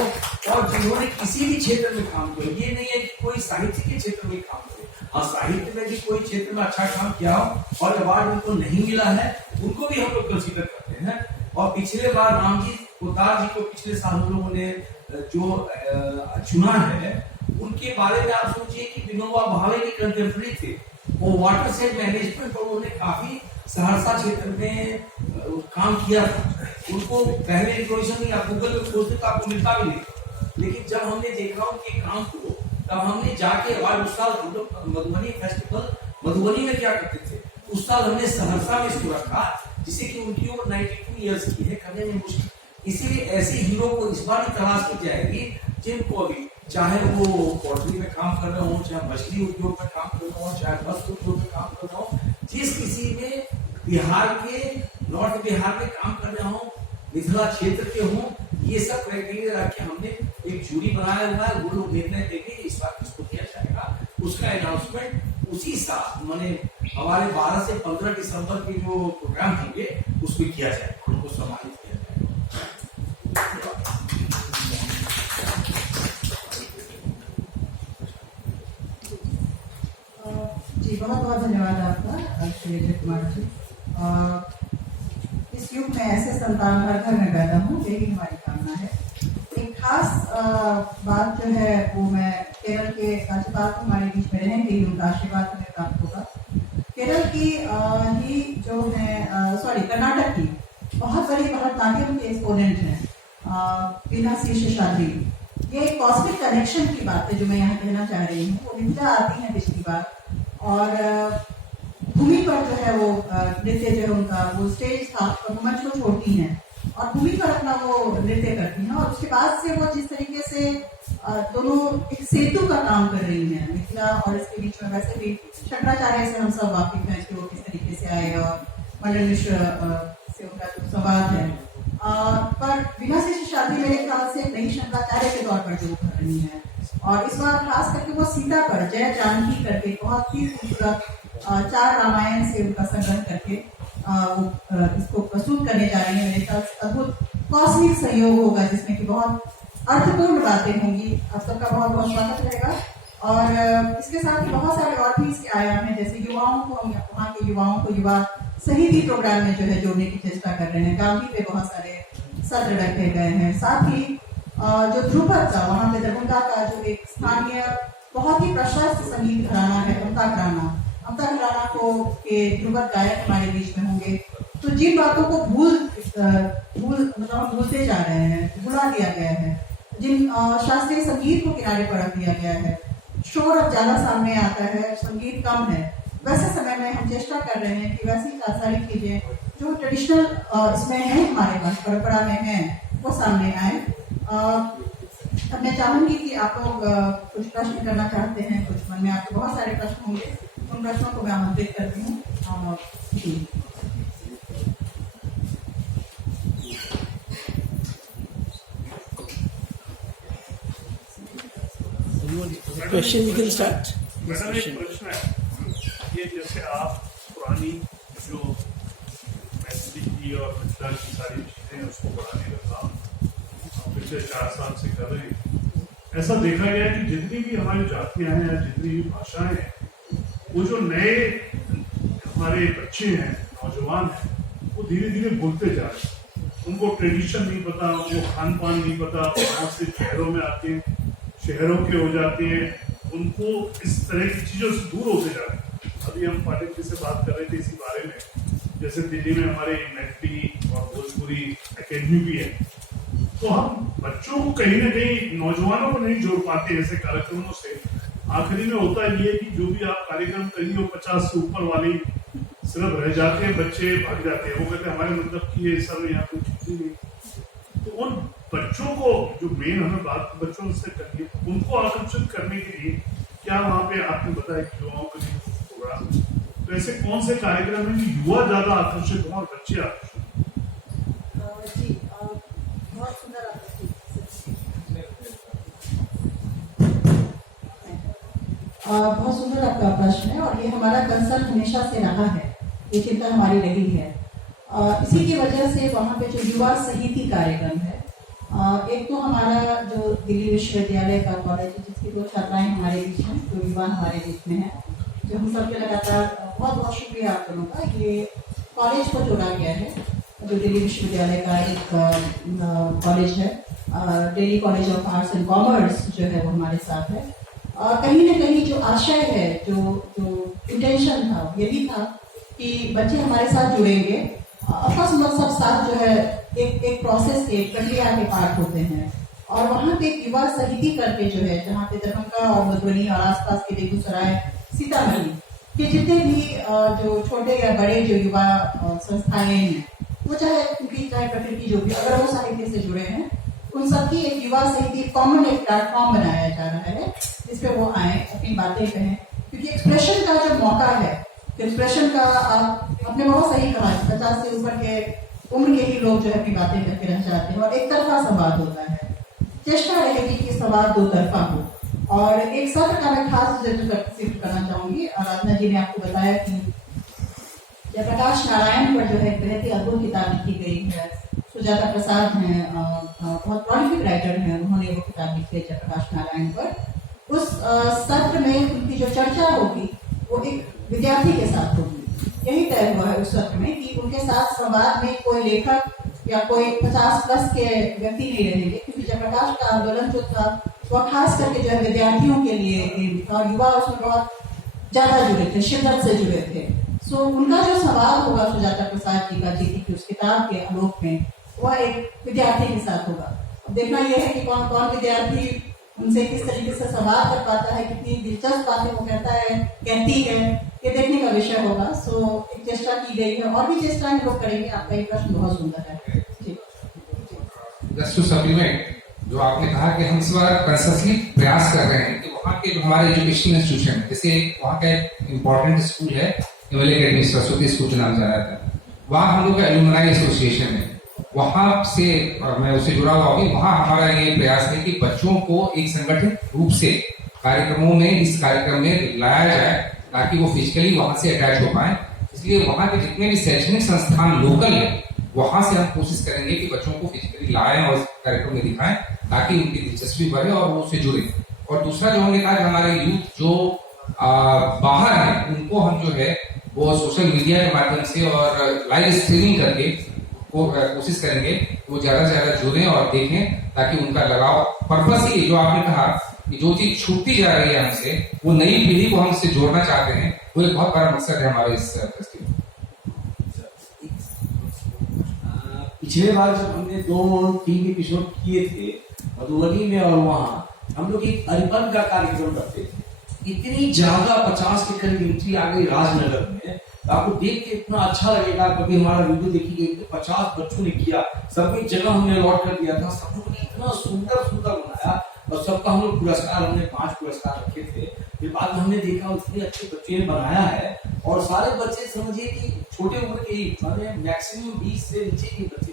और जिन्होंने किसी भी क्षेत्र में काम किया, ये नहीं है कि कोई साहित्य के क्षेत्र में काम करे, हाँ साहित्य में भी कोई क्षेत्र में अच्छा काम किया हो और अवार्ड उनको नहीं मिला है, उनको भी हम लोग कंसीडर करते हैं। और पिछले बार रामजी कोतार जी को पिछले साल हम लोगों ने जो चुना है, उनके बारे में आप सोचिए कि विनोबा भावे के कंटेम्पररी थे, वो वाटर सेट मैनेजमेंट और उन्होंने काफी सहरसा क्षेत्र में काम किया था। उनको पहले रिकॉग्निशन नहीं, आप गूगल पे खोजते तो आपको मिलता भी नहीं, लेकिन जब हमने देखा उनके काम को तब हमने जाके अवार्ड, उस साल हम लोग मधुबनी फेस्टिवल मधुबनी में क्या करते थे, उस साल हमने सहरसा में इसको रखा, जिससे कि उनकी उम्र 92 ईयर्स की है, करने में मुश्किल, इसीलिए ऐसे हीरो को इस बार भी तलाश की जाएगी जिनको अभी चाहे वो पोल्ट्री में काम कर रहे हो, चाहे मछली उद्योग में काम कर रहे हो, चाहे वस्त्र उद्योग में काम कर रहे हो, जिस किसी में बिहार के नॉर्थ बिहार में काम कर रहे हो, मिथिला क्षेत्र के हों, ये सब क्राइटेरिया रख के हमने एक जूरी बनाया हुआ है, वो लोग निर्णय देंगे इस बार किसको किया जाएगा, उसका अनाउंसमेंट उसी साल माने हमारे 12 से 15 दिसंबर के जो प्रोग्राम होंगे उसमें किया जाएगा, उनको सम्मानित किया जाएगा। जी बहुत बहुत धन्यवाद आपका श्री अजय कुमार जी। इस युग में ऐसे संतान हर घर में पैदा हूँ, यही हमारी कामना है। एक खास बात जो है वो मैं केरल के राज्यपाल हमारे बीच में रहेंगे, उनका आशीर्वाद हमें प्राप्त होगा। केरल की ही जो है कर्नाटक की बहुत बड़ी भरतनाट्यम के एक्सपोनेंट हैं वीणा सी शेषाद्री। ये कॉस्मिक कनेक्शन की बात है जो मैं यहाँ कहना चाह रही हूँ। वो विद्या आती है पिछली बार और भूमि पर जो है वो नृत्य जो है उनका वो स्टेज था और मंच को छोड़ती हैं और भूमि पर अपना वो नृत्य करती हैं और उसके बाद से वो जिस तरीके से दोनों एक सेतु का काम कर रही हैं, मिथिला और इसके बीच में। वैसे भी शंकराचार्य से हम सब वाकिफ हैं कि वो किस तरीके से आए और मंडन मिश्र से उनका जो संवाद है, पर वीणा सी शेषाद्री मेरे ख्याल से नई शंकराचार्य के तौर पर जो कर रही है और इस बार खास करके वो सीता पर जय जानकी करके बहुत ही खूबसूरत 4 रामायण से उनका संग्रह करके वो इसको प्रस्तुत करने जा रही है। मेरे ख्याल से अद्भुत कॉस्मिक सहयोग होगा जिसमें कि बहुत अर्थपूर्ण बातें होंगी। आप सबका बहुत बहुत स्वागत रहेगा। और इसके साथ ही बहुत सारे और भी इसके आयाम हैं, जैसे युवाओं को, हम वहाँ के युवाओं को युवा शहीदी प्रोग्राम में जो है जोड़ने की चेष्टा कर रहे हैं। गांधी पे बहुत सारे सत्र रखे गए हैं। साथ ही जो ध्रुपद का वहाँ पे दरभंगा का जो एक स्थानीय बहुत ही प्रशस्त संगीत घराना है, अमता घराना को के ध्रुपद गायक हमारे बीच में होंगे। तो जिन बातों को मतलब हम भूलते जा रहे हैं, भुला दिया गया है, जिन शास्त्रीय संगीत को किनारे पर रख दिया गया है, शोर अब ज्यादा सामने आता है, संगीत कम है, वैसे समय में हम चेष्टा कर रहे हैं कि वैसी सारी चीजें जो ट्रेडिशनल इसमें है, हमारे पास परंपरा में है, वो सामने आए। अब मैं चाहूंगी कि आप लोग कुछ प्रश्न करना चाहते हैं, कुछ मन में आपके बहुत सारे प्रश्न होंगे, उन प्रश्नों को मैं आमंत्रित करती हूँ। Question we can start. Madam एक प्रश्न है, ये जैसे आप पुरानी जो मैथिली की और मिथिला की सारी चीजें उसको बढ़ाने का काम पिछले 4 साल से कर रहे हैं, ऐसा देखा गया है कि जितनी भी हमारी जातियां हैं या जितनी भी भाषाएं हैं, वो जो नए हमारे बच्चे हैं, नौजवान हैं, वो धीरे धीरे भूलते जा रहे हैं। उनको ट्रेडिशन नहीं पता, उनको खान पान नहीं पता, वहाँ से शहरों में आते हैं, शहरों के हो जाते हैं, उनको इस तरह की चीजों से दूर होते जा रहे हैं। अभी हम पाटिल जी से बात कर रहे थे इसी बारे में, जैसे दिल्ली में हमारे मैथिली और भोजपुरी एकेडमी भी है, तो हम बच्चों को कहीं ना कहीं, नौजवानों को नहीं जोड़ पाते ऐसे कार्यक्रमों से। आखिरी में होता ये कि जो भी आप कार्यक्रम करिए वो 50 से ऊपर वाले सिर्फ रह जाते हैं, बच्चे भाग जाते हैं, वो कहते हैं हमारे मतलब की ये सब यहाँ कोई चीज ही नहीं। तो उन बच्चों को जो मेन हमें बात बच्चों से करनी, उनको आकर्षित करने के लिए क्या वहाँ पे आपने बताया कि युवाओं के लिए प्रोग्राम, तो ऐसे कौन से कार्यक्रम है कि युवा ज्यादा आकर्षित हो और बच्चे आकर्षित हो? जी बहुत सुंदर बहुत सुंदर आपका प्रश्न है और ये हमारा कंसर्न हमेशा से रहा है, ये चिंता हमारी रही है। इसी की वजह से वहाँ पे जो युवा सहिती कार्यक्रम है, एक तो हमारा जो दिल्ली विश्वविद्यालय का कॉलेज है, जिसकी दो छात्राएं हमारे बीच हैं, जो युवा हमारे बीच में है, जो हम सबके लगातार बहुत बहुत शुक्रिया आप लोगों का। ये कॉलेज को जोड़ा गया है, जो दिल्ली विश्वविद्यालय का एक कॉलेज है, Delhi college of arts and commerce जो है वो हमारे साथ है। कहीं ना कहीं जो आशय है, जो इंटेंशन था, यही था कि बच्चे हमारे साथ जुड़ेंगे। ऑफकोर्स हम लोग सब साथ जो है एक प्रोसेस के, एक प्रक्रिया के पार्ट होते हैं, और वहाँ पे एक युवा सहिती करके जो है, जहाँ पे दरभंगा और मधुबनी और आसपास के बेगूसराय, सीतामढ़ी के जितने भी जो छोटे या बड़े जो युवा संस्थाएं हैं, वो चाहे प्रकृति जो भी, अगर वो साहित्य से जुड़े हैं, उन सबकी एक युवा सहिती कॉमन एक प्लेटफॉर्म बनाया जा रहा है, जिसपे वो आए, अपनी बातें कहें। क्योंकि एक्सप्रेशन का जो मौका है, एक्सप्रेशन का आपने बहुत सही कहा, 50 से ऊपर के उम्र के ही लोग जो है अपनी बातें करके रह जाते हैं, और एक तरफा संवाद होता है। चेष्टा रहेगी कि संवाद दो तरफा हो। और एक सत्र का मैं खास जिक्र करना चाहूंगी। आराधना जी ने आपको बताया कि जयप्रकाश नारायण पर जो है बहुत ही अद्भुत किताब लिखी गई है। सुजाता प्रसाद हैं, बहुत प्रोलिफिक राइटर हैं, उन्होंने वो किताब लिखी है जयप्रकाश नारायण पर। उस सत्र में उनकी जो चर्चा होगी वो एक विद्यार्थी के साथ होगी। यही तय हुआ है उस सत्र में कि उनके साथ संवाद में कोई लेखक या कोई 50+ के व्यक्ति नहीं रहेंगे, क्योंकि जयप्रकाश का आंदोलन जो था वह खास करके जो है विद्यार्थियों के लिए था, और युवा उसमें बहुत ज्यादा जुड़े थे, शिद्दत से जुड़े थे। सो उनका जो सवाल होगा सुजाता प्रसाद जी का, जी की उस किताब के आलोक में, वह एक विद्यार्थी के साथ होगा। अब देखना यह है कि कौन कौन विद्यार्थी उनसे किस तरीके से संवाद कर पाता है, कितनी दिलचस्प बातें वो कहती है, ये देखने का विषय होगा। सो एक चेष्टा की गई है, और भी चेष्टाएं लोग करेंगे। आपका ये प्रश्न बहुत सुंदर है। जस्ट टू सप्लीमेंट, जो आपने कहा कि हम इस बार कंसर्सली प्रयास कर रहे हैं कि वहाँ के जो हमारे एजुकेशनल इंस्टीट्यूशन, जैसे वहाँ का एक इम्पोर्टेंट स्कूल है एमएलए अकेडमी, सरस्वती स्कूल के नाम जाना था, वहाँ हम लोग का एलुमनाई एसोसिएशन है, वहाँ से मैं उससे जुड़ा हुआ हूँ। वहाँ हमारा ये प्रयास है कि बच्चों को एक संगठित रूप से कार्यक्रमों में, इस कार्यक्रम में लाया जाए, ताकि वो फिजिकली वहाँ से अटैच हो पाए। इसलिए वहाँ के जितने भी शैक्षणिक संस्थान लोकल है, वहां से हम कोशिश करेंगे कि बच्चों को फिजिकली लाएं और कार्यक्रम में दिखाएं, ताकि उनकी दिलचस्पी बढ़े और वो उससे जुड़े। और दूसरा जो हमने कहा कि हमारे यूथ जो बाहर है, उनको हम जो है वो सोशल मीडिया के माध्यम से और लाइव स्ट्रीमिंग करके वो कोशिश करेंगे वो ज्यादा से ज्यादा जुड़े और देखें, ताकि उनका लगाव, पर्पस ही जो आपने कहा कि जो चीज छूटती जा रही है हमसे, वो नई पीढ़ी को हम इससे जोड़ना चाहते हैं, वो एक बहुत बड़ा मकसद है हमारे इस फेस्टिवल। पिछले बार जब हमने 2-3 एपिसोड किए थे मधुबनी में, और वहाँ हम लोग एक अरिपन का कार्यक्रम करते थे। इतनी ज्यादा 50 के करीब एंट्री आ गई राजनगर में, आपको देख के इतना अच्छा लगेगा। कभी हमारा वीडियो देखिए, 50 बच्चों ने किया, सबकी जगह हमने अलॉट कर दिया था, सब लोग ने इतना सुंदर सुंदर बनाया, और सबका हम लोग पुरस्कार, हमने 5 पुरस्कार रखे थे। फिर बाद में हमने देखा उतने अच्छे बच्चे ने बनाया है, और सारे बच्चे समझिए कि छोटे उम्र के ही, मैक्सिमम 20 से नीचे के बच्चे।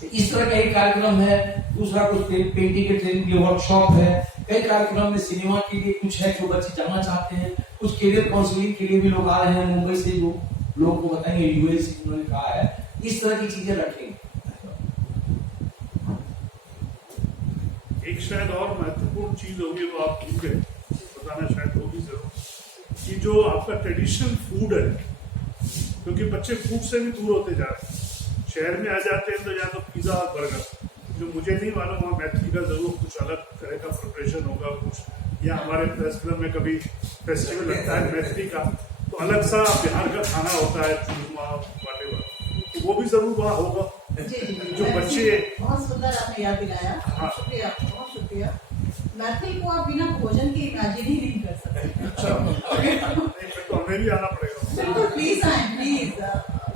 तो इस तरह का एक कार्यक्रम है। दूसरा कुछ पेंटिंग के ट्रेनिंग के वर्कशॉप है, कई कार्यक्रम में सिनेमा के लिए कुछ है जो बच्चे जाना चाहते हैं, कुछ करियर काउंसलिंग के लिए भी लोग आ रहे हैं मुंबई से, जो लोग को बताएंगे, यूएस उन्होंने कहा है, इस तरह की चीजें रखेंगे। एक शायद और महत्वपूर्ण चीज होगी, वो आप भूल गए बताना, शायद होगी जरूर, कि जो आपका ट्रेडिशनल फूड है, क्योंकि बच्चे फूड से भी दूर होते जा रहे हैं। शहर में आ जाते हैं तो या तो पिज्जा और बर्गर, जो मुझे नहीं मालूम वहाँ मैथिली का जरूर कुछ अलग तरह का प्रिपरेशन होगा कुछ, या हमारे प्रेस क्लब में कभी फेस्टिवल लगता है मैथिली का, तो अलग सा बिहार का खाना होता है, चूरमा वाटेवर, तो वो भी जरूर वहाँ होगा। जो बच्चे, बहुत सुंदर आपने याद दिलाया, शुक्रिया, बहुत शुक्रिया। मैथिली को आप बिना भोजन के इमेजिन ही नहीं कर सकते। अच्छा, तो हमें भी आना पड़ेगा। प्लीज आए, प्लीज।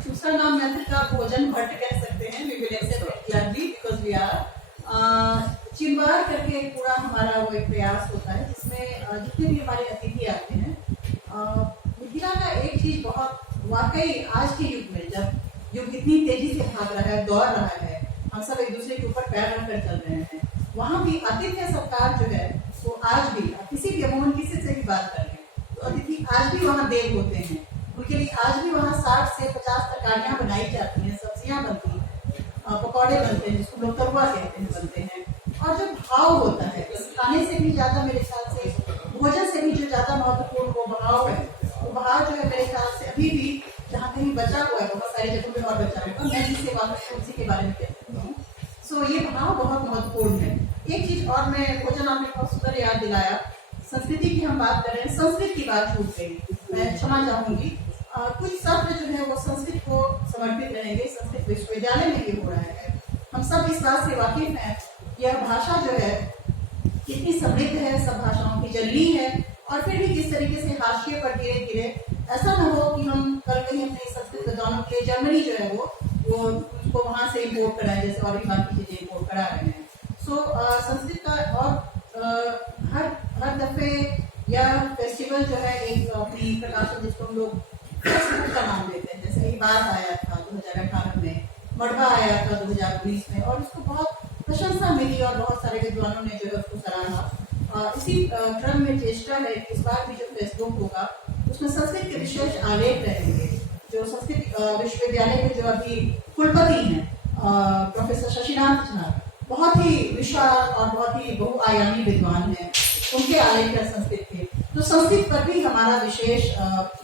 दूसरा नाम मैथिली का भोजन भट्ट कह सकते हैं, we will accept it gladly because we are। चिरवार करके पूरा हमारा वो एक प्रयास होता है, जिसमें जितने भी हमारे अतिथि आते हैं, मिथिला का एक चीज बहुत वाकई आज के युग में, जब युग इतनी तेजी से भाग रहा है, दौड़ रहा है, हम सब एक दूसरे के ऊपर पैर रखकर चल रहे हैं, वहाँ भी आतिथ्य सत्कार जो है वो आज भी, किसी भी अमूमन किसी से भी बात कर रहे हैं तो अतिथि आज भी वहाँ देव होते हैं। उनके लिए आज भी वहाँ 60 से 50 तरकारियाँ बनाई जाती हैं, सब्जियां बनती हैं, पकौड़े बनते हैं जिसको लोग तरुआ कहते हैं, बनते हैं। और जो भाव होता है खाने से भी ज्यादा, मेरे ख्याल से भोजन से भी जो ज्यादा महत्वपूर्ण वो भाव है, वो भाव जो है मेरे ख्याल से अभी भी जहाँ कहीं बचा हुआ है, बहुत सारी जगहों पे और बचा हुआ है, मैं जिससे वाकिफ हूं उसी के बारे में कह सकती हूँ। सो ये भाव बहुत महत्वपूर्ण है। एक चीज और, मैं भोजन आपने बहुत सुंदर याद दिलाया, संस्कृति की हम बात कर रहे हैं, संस्कृत की बात छूट गई, मैं क्षमा चाहूंगी। कुछ शब्द जो है वो संस्कृत को समर्पित रहेंगे, संस्कृत विश्वविद्यालय में ये हो रहा है। हम सब इस बात से वाकिफ हैं, यह भाषा जो है कितनी समृद्ध है, सब भाषाओं की जननी है, और फिर भी किस तरीके से हाशिए पर धीरे धीरे ऐसा न हो कि हम कल कहीं अपने संस्कृत विद्वानों के जर्मनी जो है वो उसको वहां से इम्पोर्ट कराएं, जैसे और भी बाकी चीजें इम्पोर्ट करा रहे हैं। सो संस्कृत का और हर दफे यह फेस्टिवल जो है एक अपनी प्रकाशन, जिसको हम लोग फेस्टिवल का नाम देते हैं, जैसे बात आया था 2018 में, मड़वा आया था 2019 में, और उसको बहुत प्रशंसा मिली और बहुत सारे विद्वानों ने जो है उसको सराहा। इसी क्रम में चेष्टा है इस बार भी जो फेसबुक होगा उसमें संस्कृत के विशेष आलेख रहेंगे। जो संस्कृत विश्वविद्यालय के जो अभी कुलपति हैं प्रोफेसर शशिनाथ झा, बहुत ही विशाल और बहुत ही बहुआयामी विद्वान हैं, उनके आलेख है संस्कृत के। तो संस्कृत पर भी हमारा विशेष,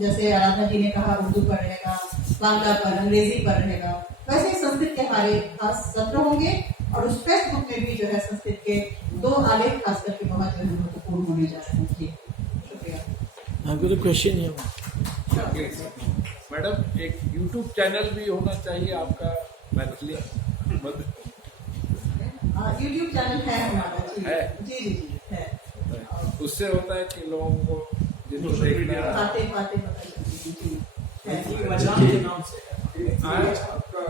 जैसे आराधना जी ने कहा, उर्दू पर रहेगा, बांग्ला पर, अंग्रेजी पर रहेगा, वैसे ही संस्कृत के हमारे खास सत्र होंगे, और उस फेसबुक में भी जो है संस्कृत के 2 आलेख खास करके बहुत जो है महत्वपूर्ण होने जा रहे हैं। जी शुक्रिया। क्वेश्चन है मैडम, एक YouTube चैनल भी होना चाहिए आपका मैथिली यूट्यूब चैनल है हमारा, जी है? जी जी जी है। उससे होता है कि लोगों को जिनको देखना है बातें पता चलती हैं, जी है। मचान के नाम से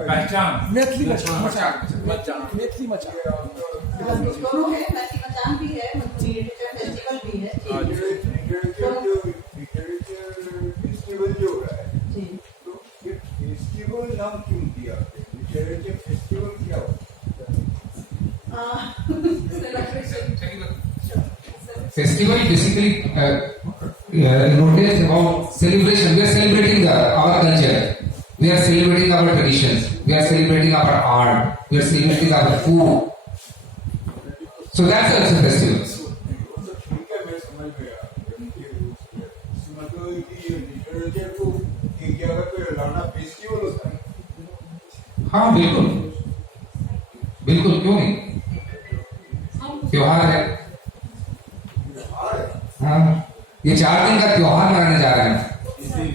पहचान मैथिली मचान मैथिली मचान दोनों है, मैथिली मचान भी है, मधुबनी लिटरेचर फेस्टिवल भी है। फेस्टिवल जो हो रहा है, जी तो ये फेस्टिवल नाम क्यों दिया? लिटरेचर फेस्टिवल क्या होता Festival basically notice about celebration. We are celebrating our culture. We are celebrating our traditions. We are celebrating our art. We are celebrating our food. So that's also a festival. ठीक है, मैं समझ गया। मतलब कि literature को एक जगह पे लाना फेस्टिवल होता है। हाँ बिल्कुल बिल्कुल, क्यों नहीं, त्योहार है। हाँ, ये 4 दिन का त्योहार मनाने जा रहे हैं,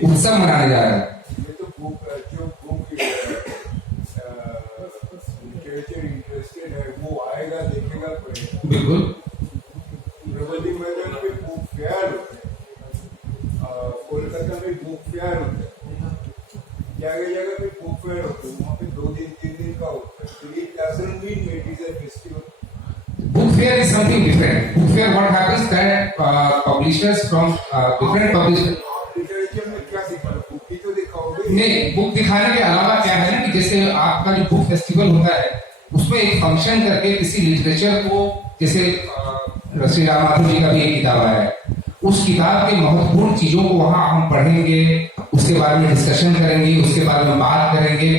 उत्सव मनाने जा रहे हैं। ये तो जो लिटरेचर इंटरेस्टेड है वो आएगा, देखेगा, पढ़ेगा। बिल्कुल। प्रबंधी मैदान पे बुक फेयर होते हैं, कोलकाता में बुक फेयर होता है, जगह जगह पे बुक फेयर होते हैं, वहाँ पे 2 दिन 3 दिन का होता है। तो ये doesn't mean it is a festival. Book fair is something different. Book fair, what happens that publishers from different publishers. Literature में क्या दिखा? बुक ही तो दिखाओगे। नहीं, बुक दिखाने के अलावा क्या है ना कि जैसे आपका जो बुक फेस्टिवल होता है उसमें एक फंक्शन करके किसी लिटरेचर को, जैसे श्री राम माधव जी का भी एक किताब है, उस किताब के महत्वपूर्ण चीजों को वहां हम पढ़ेंगे, उसके बारे में डिस्कशन करेंगे, उसके बारे में बात करेंगे,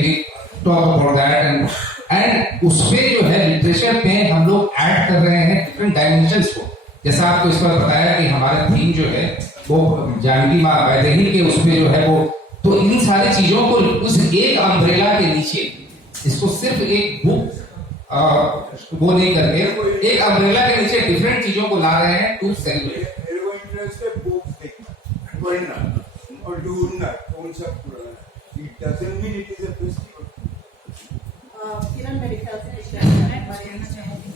टॉक अबाउट दैट एंड उसपे जो है लिटरेचर पे हम लोग ऐड कर रहे हैं डिफरेंट डायमेंशंस को। जैसा आपको इस पर बताया कि हमारा थीम जो है वो जानकी माँ वैदेही के उसमें जो है वो, तो इन सारी चीजों को उस एक अम्ब्रेला के नीचे, इसको सिर्फ एक बुक वो नहीं करके एक अम्ब्रेला के नीचे डिफरेंट चीजों को ला रहे हैं टू सेलिब्रेट। मेरे को इंटरेस्ट है बुक्स देखना, पढ़ना और ढूंढना कौन सा पुराना है। It doesn't mean it is a festival. Kiran मेरे ख्याल से शेयर करना चाहेंगे।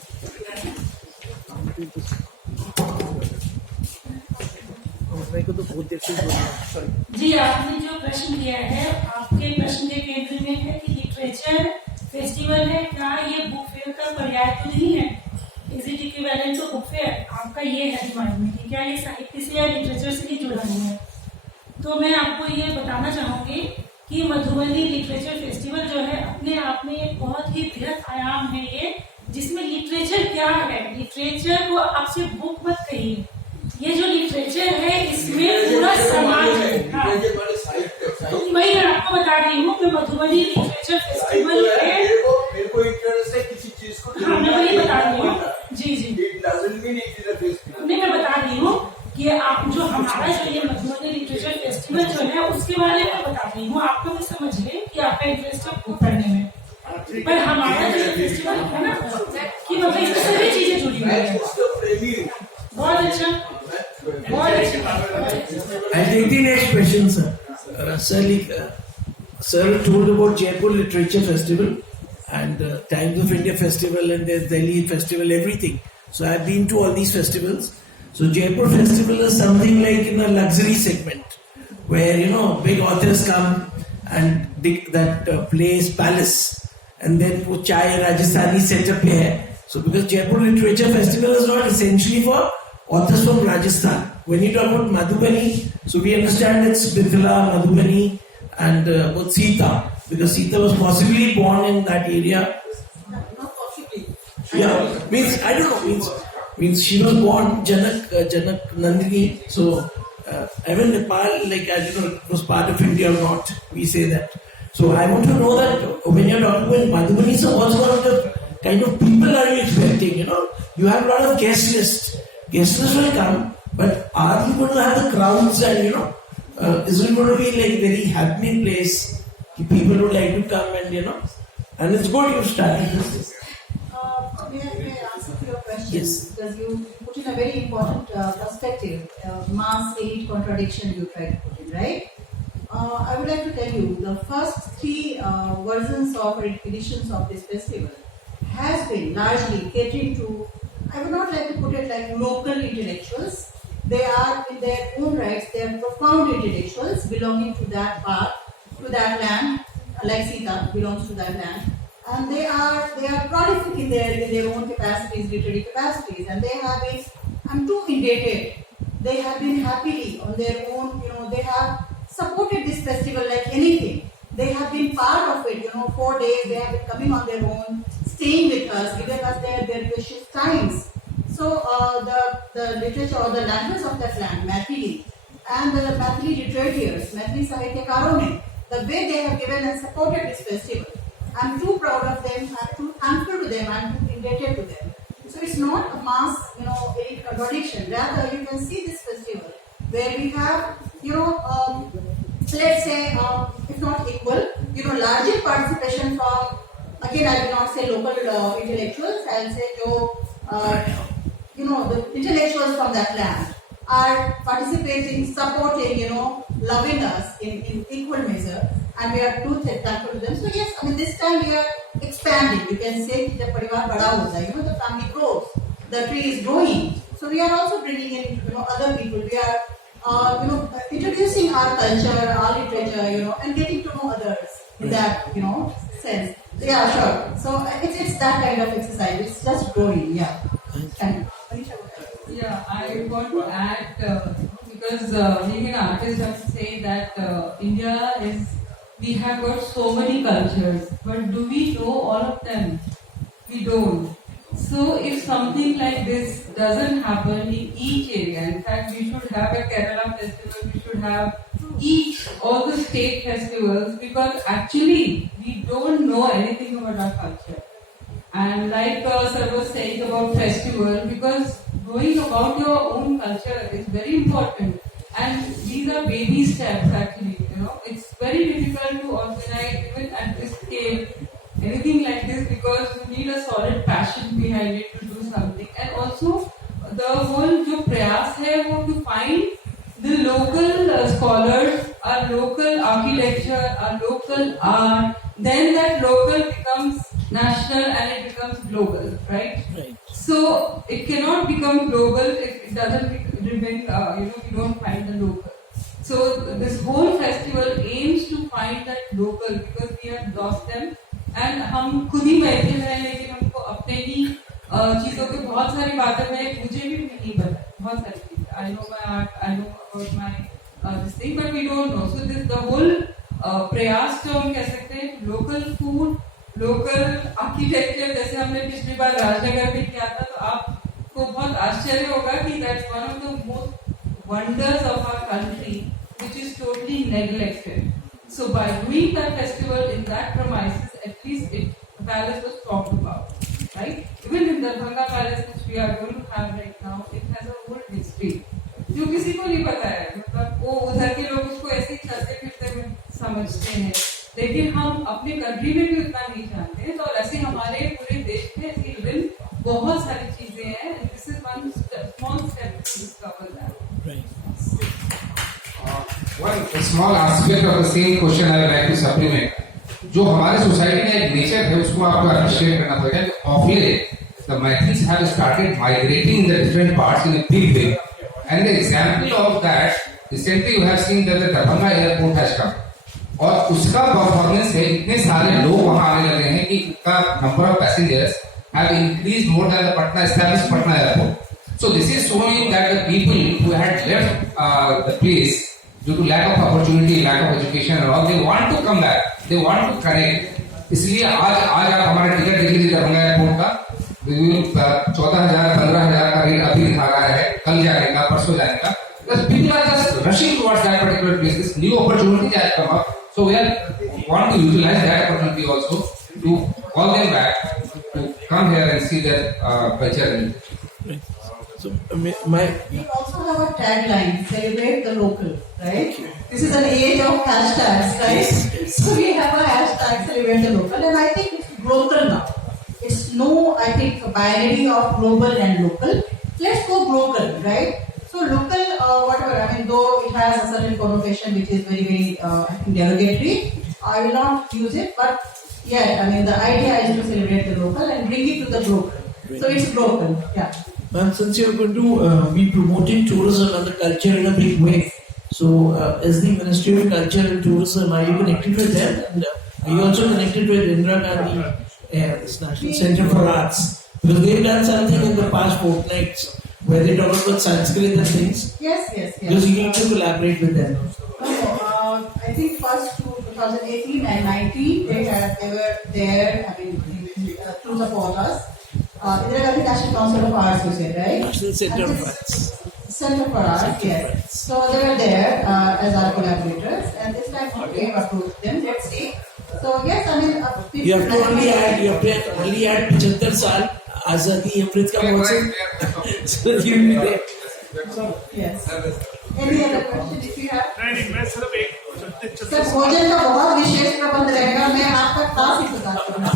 जी, आपने जो प्रश्न किया है, आपके प्रश्न के केंद्र में है कि लिटरेचर फेस्टिवल है, क्या ये बुक फेयर का पर्याय तो नहीं है? Is it equivalent to book fair? आपका ये है दिमाग में कि क्या ये साहित्य से या लिटरेचर से ही जुड़ा नहीं है? तो मैं आपको ये बताना चाहूंगी कि मधुबनी लिटरेचर फेस्टिवल जो है अपने आप में एक बहुत ही बृहद आयाम है ये, जिसमें लिटरेचर क्या है, लिटरेचर को आपसे बुक मत कहिए, ये जो लिटरेचर है इसमें पूरा समाज है। हाँ, वही मैं आपको बता रही हूँ कि मधुबनी लिटरेचर फेस्टिवल मैं वही बता रही हूँ। जी जी It doesn't mean it is a festival. नहीं, मैं बता रही हूँ कि आप जो हमारा जो ये मधुबनी लिटरेचर फेस्टिवल जो है उसके बारे में बता रही हूँ। आप तो भी समझिए कि आपका इंटरेस्ट है बुक पढ़ने में, पर हमारा जो फेस्टिवल है ना कि मतलब इसमें सभी चीजें जुड़ी हुई है। बहुत अच्छा, बहुत अच्छा। I take the next question, sir. Sir told about Jaipur Literature Festival and Times of India Festival and there's Delhi Festival, everything. So I've been to all these festivals. So Jaipur Festival is something like in a luxury segment where, you know, big authors come and that place, palace, and then wo chai Rajasthani setup hai. So because Jaipur Literature Festival is not essentially for authors from Rajasthan. When you talk about Madhubani, so we understand it's Mithila, Madhubani, and about Sita, because Sita was possibly born in that area. Not possibly. Yeah, means I don't know. Means she was born Janak Nandini. So even Nepal, like I don't know, it was part of India or not. We say that. So I want to know that when you're talking about Madhubani, so what sort of the kind of people are you expecting? You know, you have a lot of guest lists. Guest lists will come, but are you going to have the crowds and you know? Is it going to be like a very happening place? People would like to come and you know, and it's good you started this. May I answer to your question? Yes. Because you put in a very important perspective, mass elite contradiction you tried to put in, right? I would like to tell you, the first three versions of editions of this festival has been largely catering to, I would not like to put it like local intellectuals. They are in their own rights, they are profound intellectuals belonging to that part, to that land, like Sita belongs to that land. And they are prolific in their own capacities, literary capacities, and they have been, I'm too indebted. They have been happily on their own, you know, they have supported this festival like anything. They have been part of it, you know, 4 days, they have been coming on their own, staying with us, giving us their precious times. So the literature or the language of that land, Maithili, and the Maithili literateurs, Maithili Sahityakaron, the way they have given and supported this festival, I'm too proud of them, I'm too thankful to them, I'm too indebted to them. So it's not a mass, you know, elite contradiction. Rather, you can see this festival where we have, you know, let's say, if not equal, you know, larger participation from, again, I will not say local intellectuals, I'll say, you know, the intellectuals from that land are participating, supporting, you know, loving us in equal measure, and we are too thankful to them. So yes, I mean, this time we are expanding. You can say the parivar bada hota hai, you know, the family grows, the tree is growing. So we are also bringing in, you know, other people. We are, you know, introducing our culture, our literature, you know, and getting to know others in that, you know, sense. So, yeah, sure. So it's that kind of exercise. It's just growing. Yeah. Thank you. Yeah, I want to add, because being an artist, I have to say that India is, we have got so many cultures, but do we know all of them? We don't. So if something like this doesn't happen in each area, in fact we should have a Kerala festival, we should have all the state festivals, because actually we don't know anything about our culture. And like sir was saying about festival, because knowing about your own culture is very important. And these are baby steps actually, you know. It's very difficult to organize even at this scale, anything like this, because you need a solid passion behind it to do something. And also the whole jo prayas hai wo to find the local scholars, our local architecture, our local art, then that local becomes national and it becomes global, right? Right. So it cannot become global if it doesn't remain, you know, you don't find the local. So this whole festival aims to find that local, because we have lost them. And हम खुद ही बैठे हैं, लेकिन हमको अपने ही चीजों के बहुत सारी बातें में मुझे भी नहीं पता, बहुत सारी चीजें. I know my art, I know about my this thing, but we don't know. So this the whole प्रयास जो हम कह सकते हैं, local food, local architecture, जैसे हमने पिछली बार राजनगर में किया था, तो आपको बहुत आश्चर्य होगा कि that's one of the most wonders of our country, which is totally neglected. So by doing that festival in that premises, at least the palace was talked about, right? even in Darbhanga Palace which we are going to have right now, it has a old history जो किसी को नहीं पता है, मतलब वो उधर के लोग उसको ऐसे ही चलते फिरते में समझते हैं, लेकिन हम अपने कंट्री में भी उतना नहीं जानते हैं। तो ऐसे हमारे पूरे देश में ऐसी इवन बहुत सारी चीजें हैं, this is one small step to discover that. One small aspect of the same question I would like to supplement. जो हमारे सोसाइटी में एक नेचर है उसको आपको अप्रिशिएट करना पड़ेगा। Of late, the Maithils have started migrating in the different parts in a big way. And the example of that, recently you have seen that the Darbhanga airport has come. और उसका performance है, इतने सारे लोग वहां आने लगे हैं कि उसका number of passengers have increased more than the Patna established Patna airport. So this is showing that the people who had left the place due to lack of opportunity, lack of education and all, they want to come back, they want to connect. इसलिए आज आप हमारा ticket देख लीजिए Darbhanga airport का, 14,000-15,000 का rate अभी दिखा रहा है, कल जाने का, परसों जाने का, because people are just rushing towards that particular place. This new opportunity has come up, so we want to utilize that opportunity also to call them back to come here and see their culture. So We also have a tagline, celebrate the local, right? This is an age of hashtags, right? So we have a hashtag, celebrate the local, and I think it's global now. It's no, I think, binary of global and local. Let's go global, right? So local, whatever, I mean, though it has a certain connotation which is very, very, I think, derogatory, I will not use it, but yeah, I mean, the idea is to celebrate the local and bring it to the global. So it's global, yeah. And since you're going to be promoting tourism and the culture in a big way, so as the Ministry of Culture and Tourism, are you connected with them? And are you also connected with Indira Gandhi, this National Center for Arts? Because they've done something in the past fortnights where they talk about Sanskrit and things. Yes. Because you need to collaborate with them. I think first 2018 and 19 they were there. I mean, to support us. Indira Gandhi National Council of Arts, you said, right? National Center for Arts. Center for Arts, yes. So they were there as our collaborators, and this time we have approved them. Let's see. So yes, I mean, You have to only add 75 साल आजादी अमृत का महोत्सव. So you will be there. Yes. Any other question if you have? नहीं मैं सिर्फ एक sir भोजन का बहुत विशेष प्रबंध रहेगा, मैं आपका खास इंतजार करूंगा।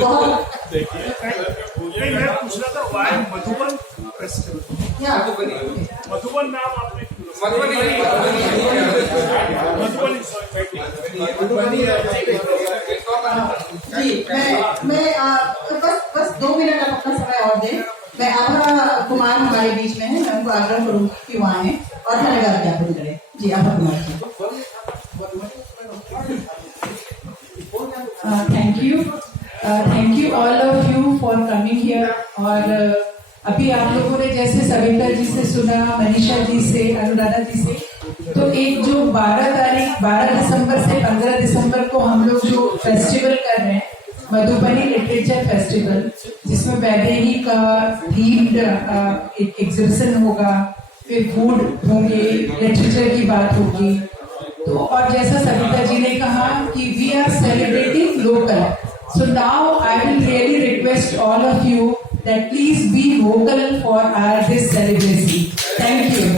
बहुत नहीं मैं पूछ रहा था वाई मधुबन फेस्टिवल, मधुबन नाम आपने जी मैं बस 2 मिनट आप अपना समय और दें। मैं आभा कुमार हमारे बीच में है, मैं उनको आग्रह करूंगी कि वहाँ आए और धन्यवाद ज्ञापन करें। जी Abha Kumar ji. Thank you all of you for coming here. और अभी आप लोगों ने जैसे सविता जी से सुना, मनीषा जी से, अनुराधा जी से, तो एक जो 12 दिसंबर से 15 दिसंबर को हम लोग जो फेस्टिवल कर रहे हैं, मधुबनी लिटरेचर फेस्टिवल, जिसमें वैदेही का थीम्ड एक एग्जिबिशन होगा, फिर फूड होंगे, लिटरेचर की बात होगी। तो और जैसा सविता जी ने कहा कि we are celebrating local, so now I will really request all of you that please be vocal for this celebration. Thank you.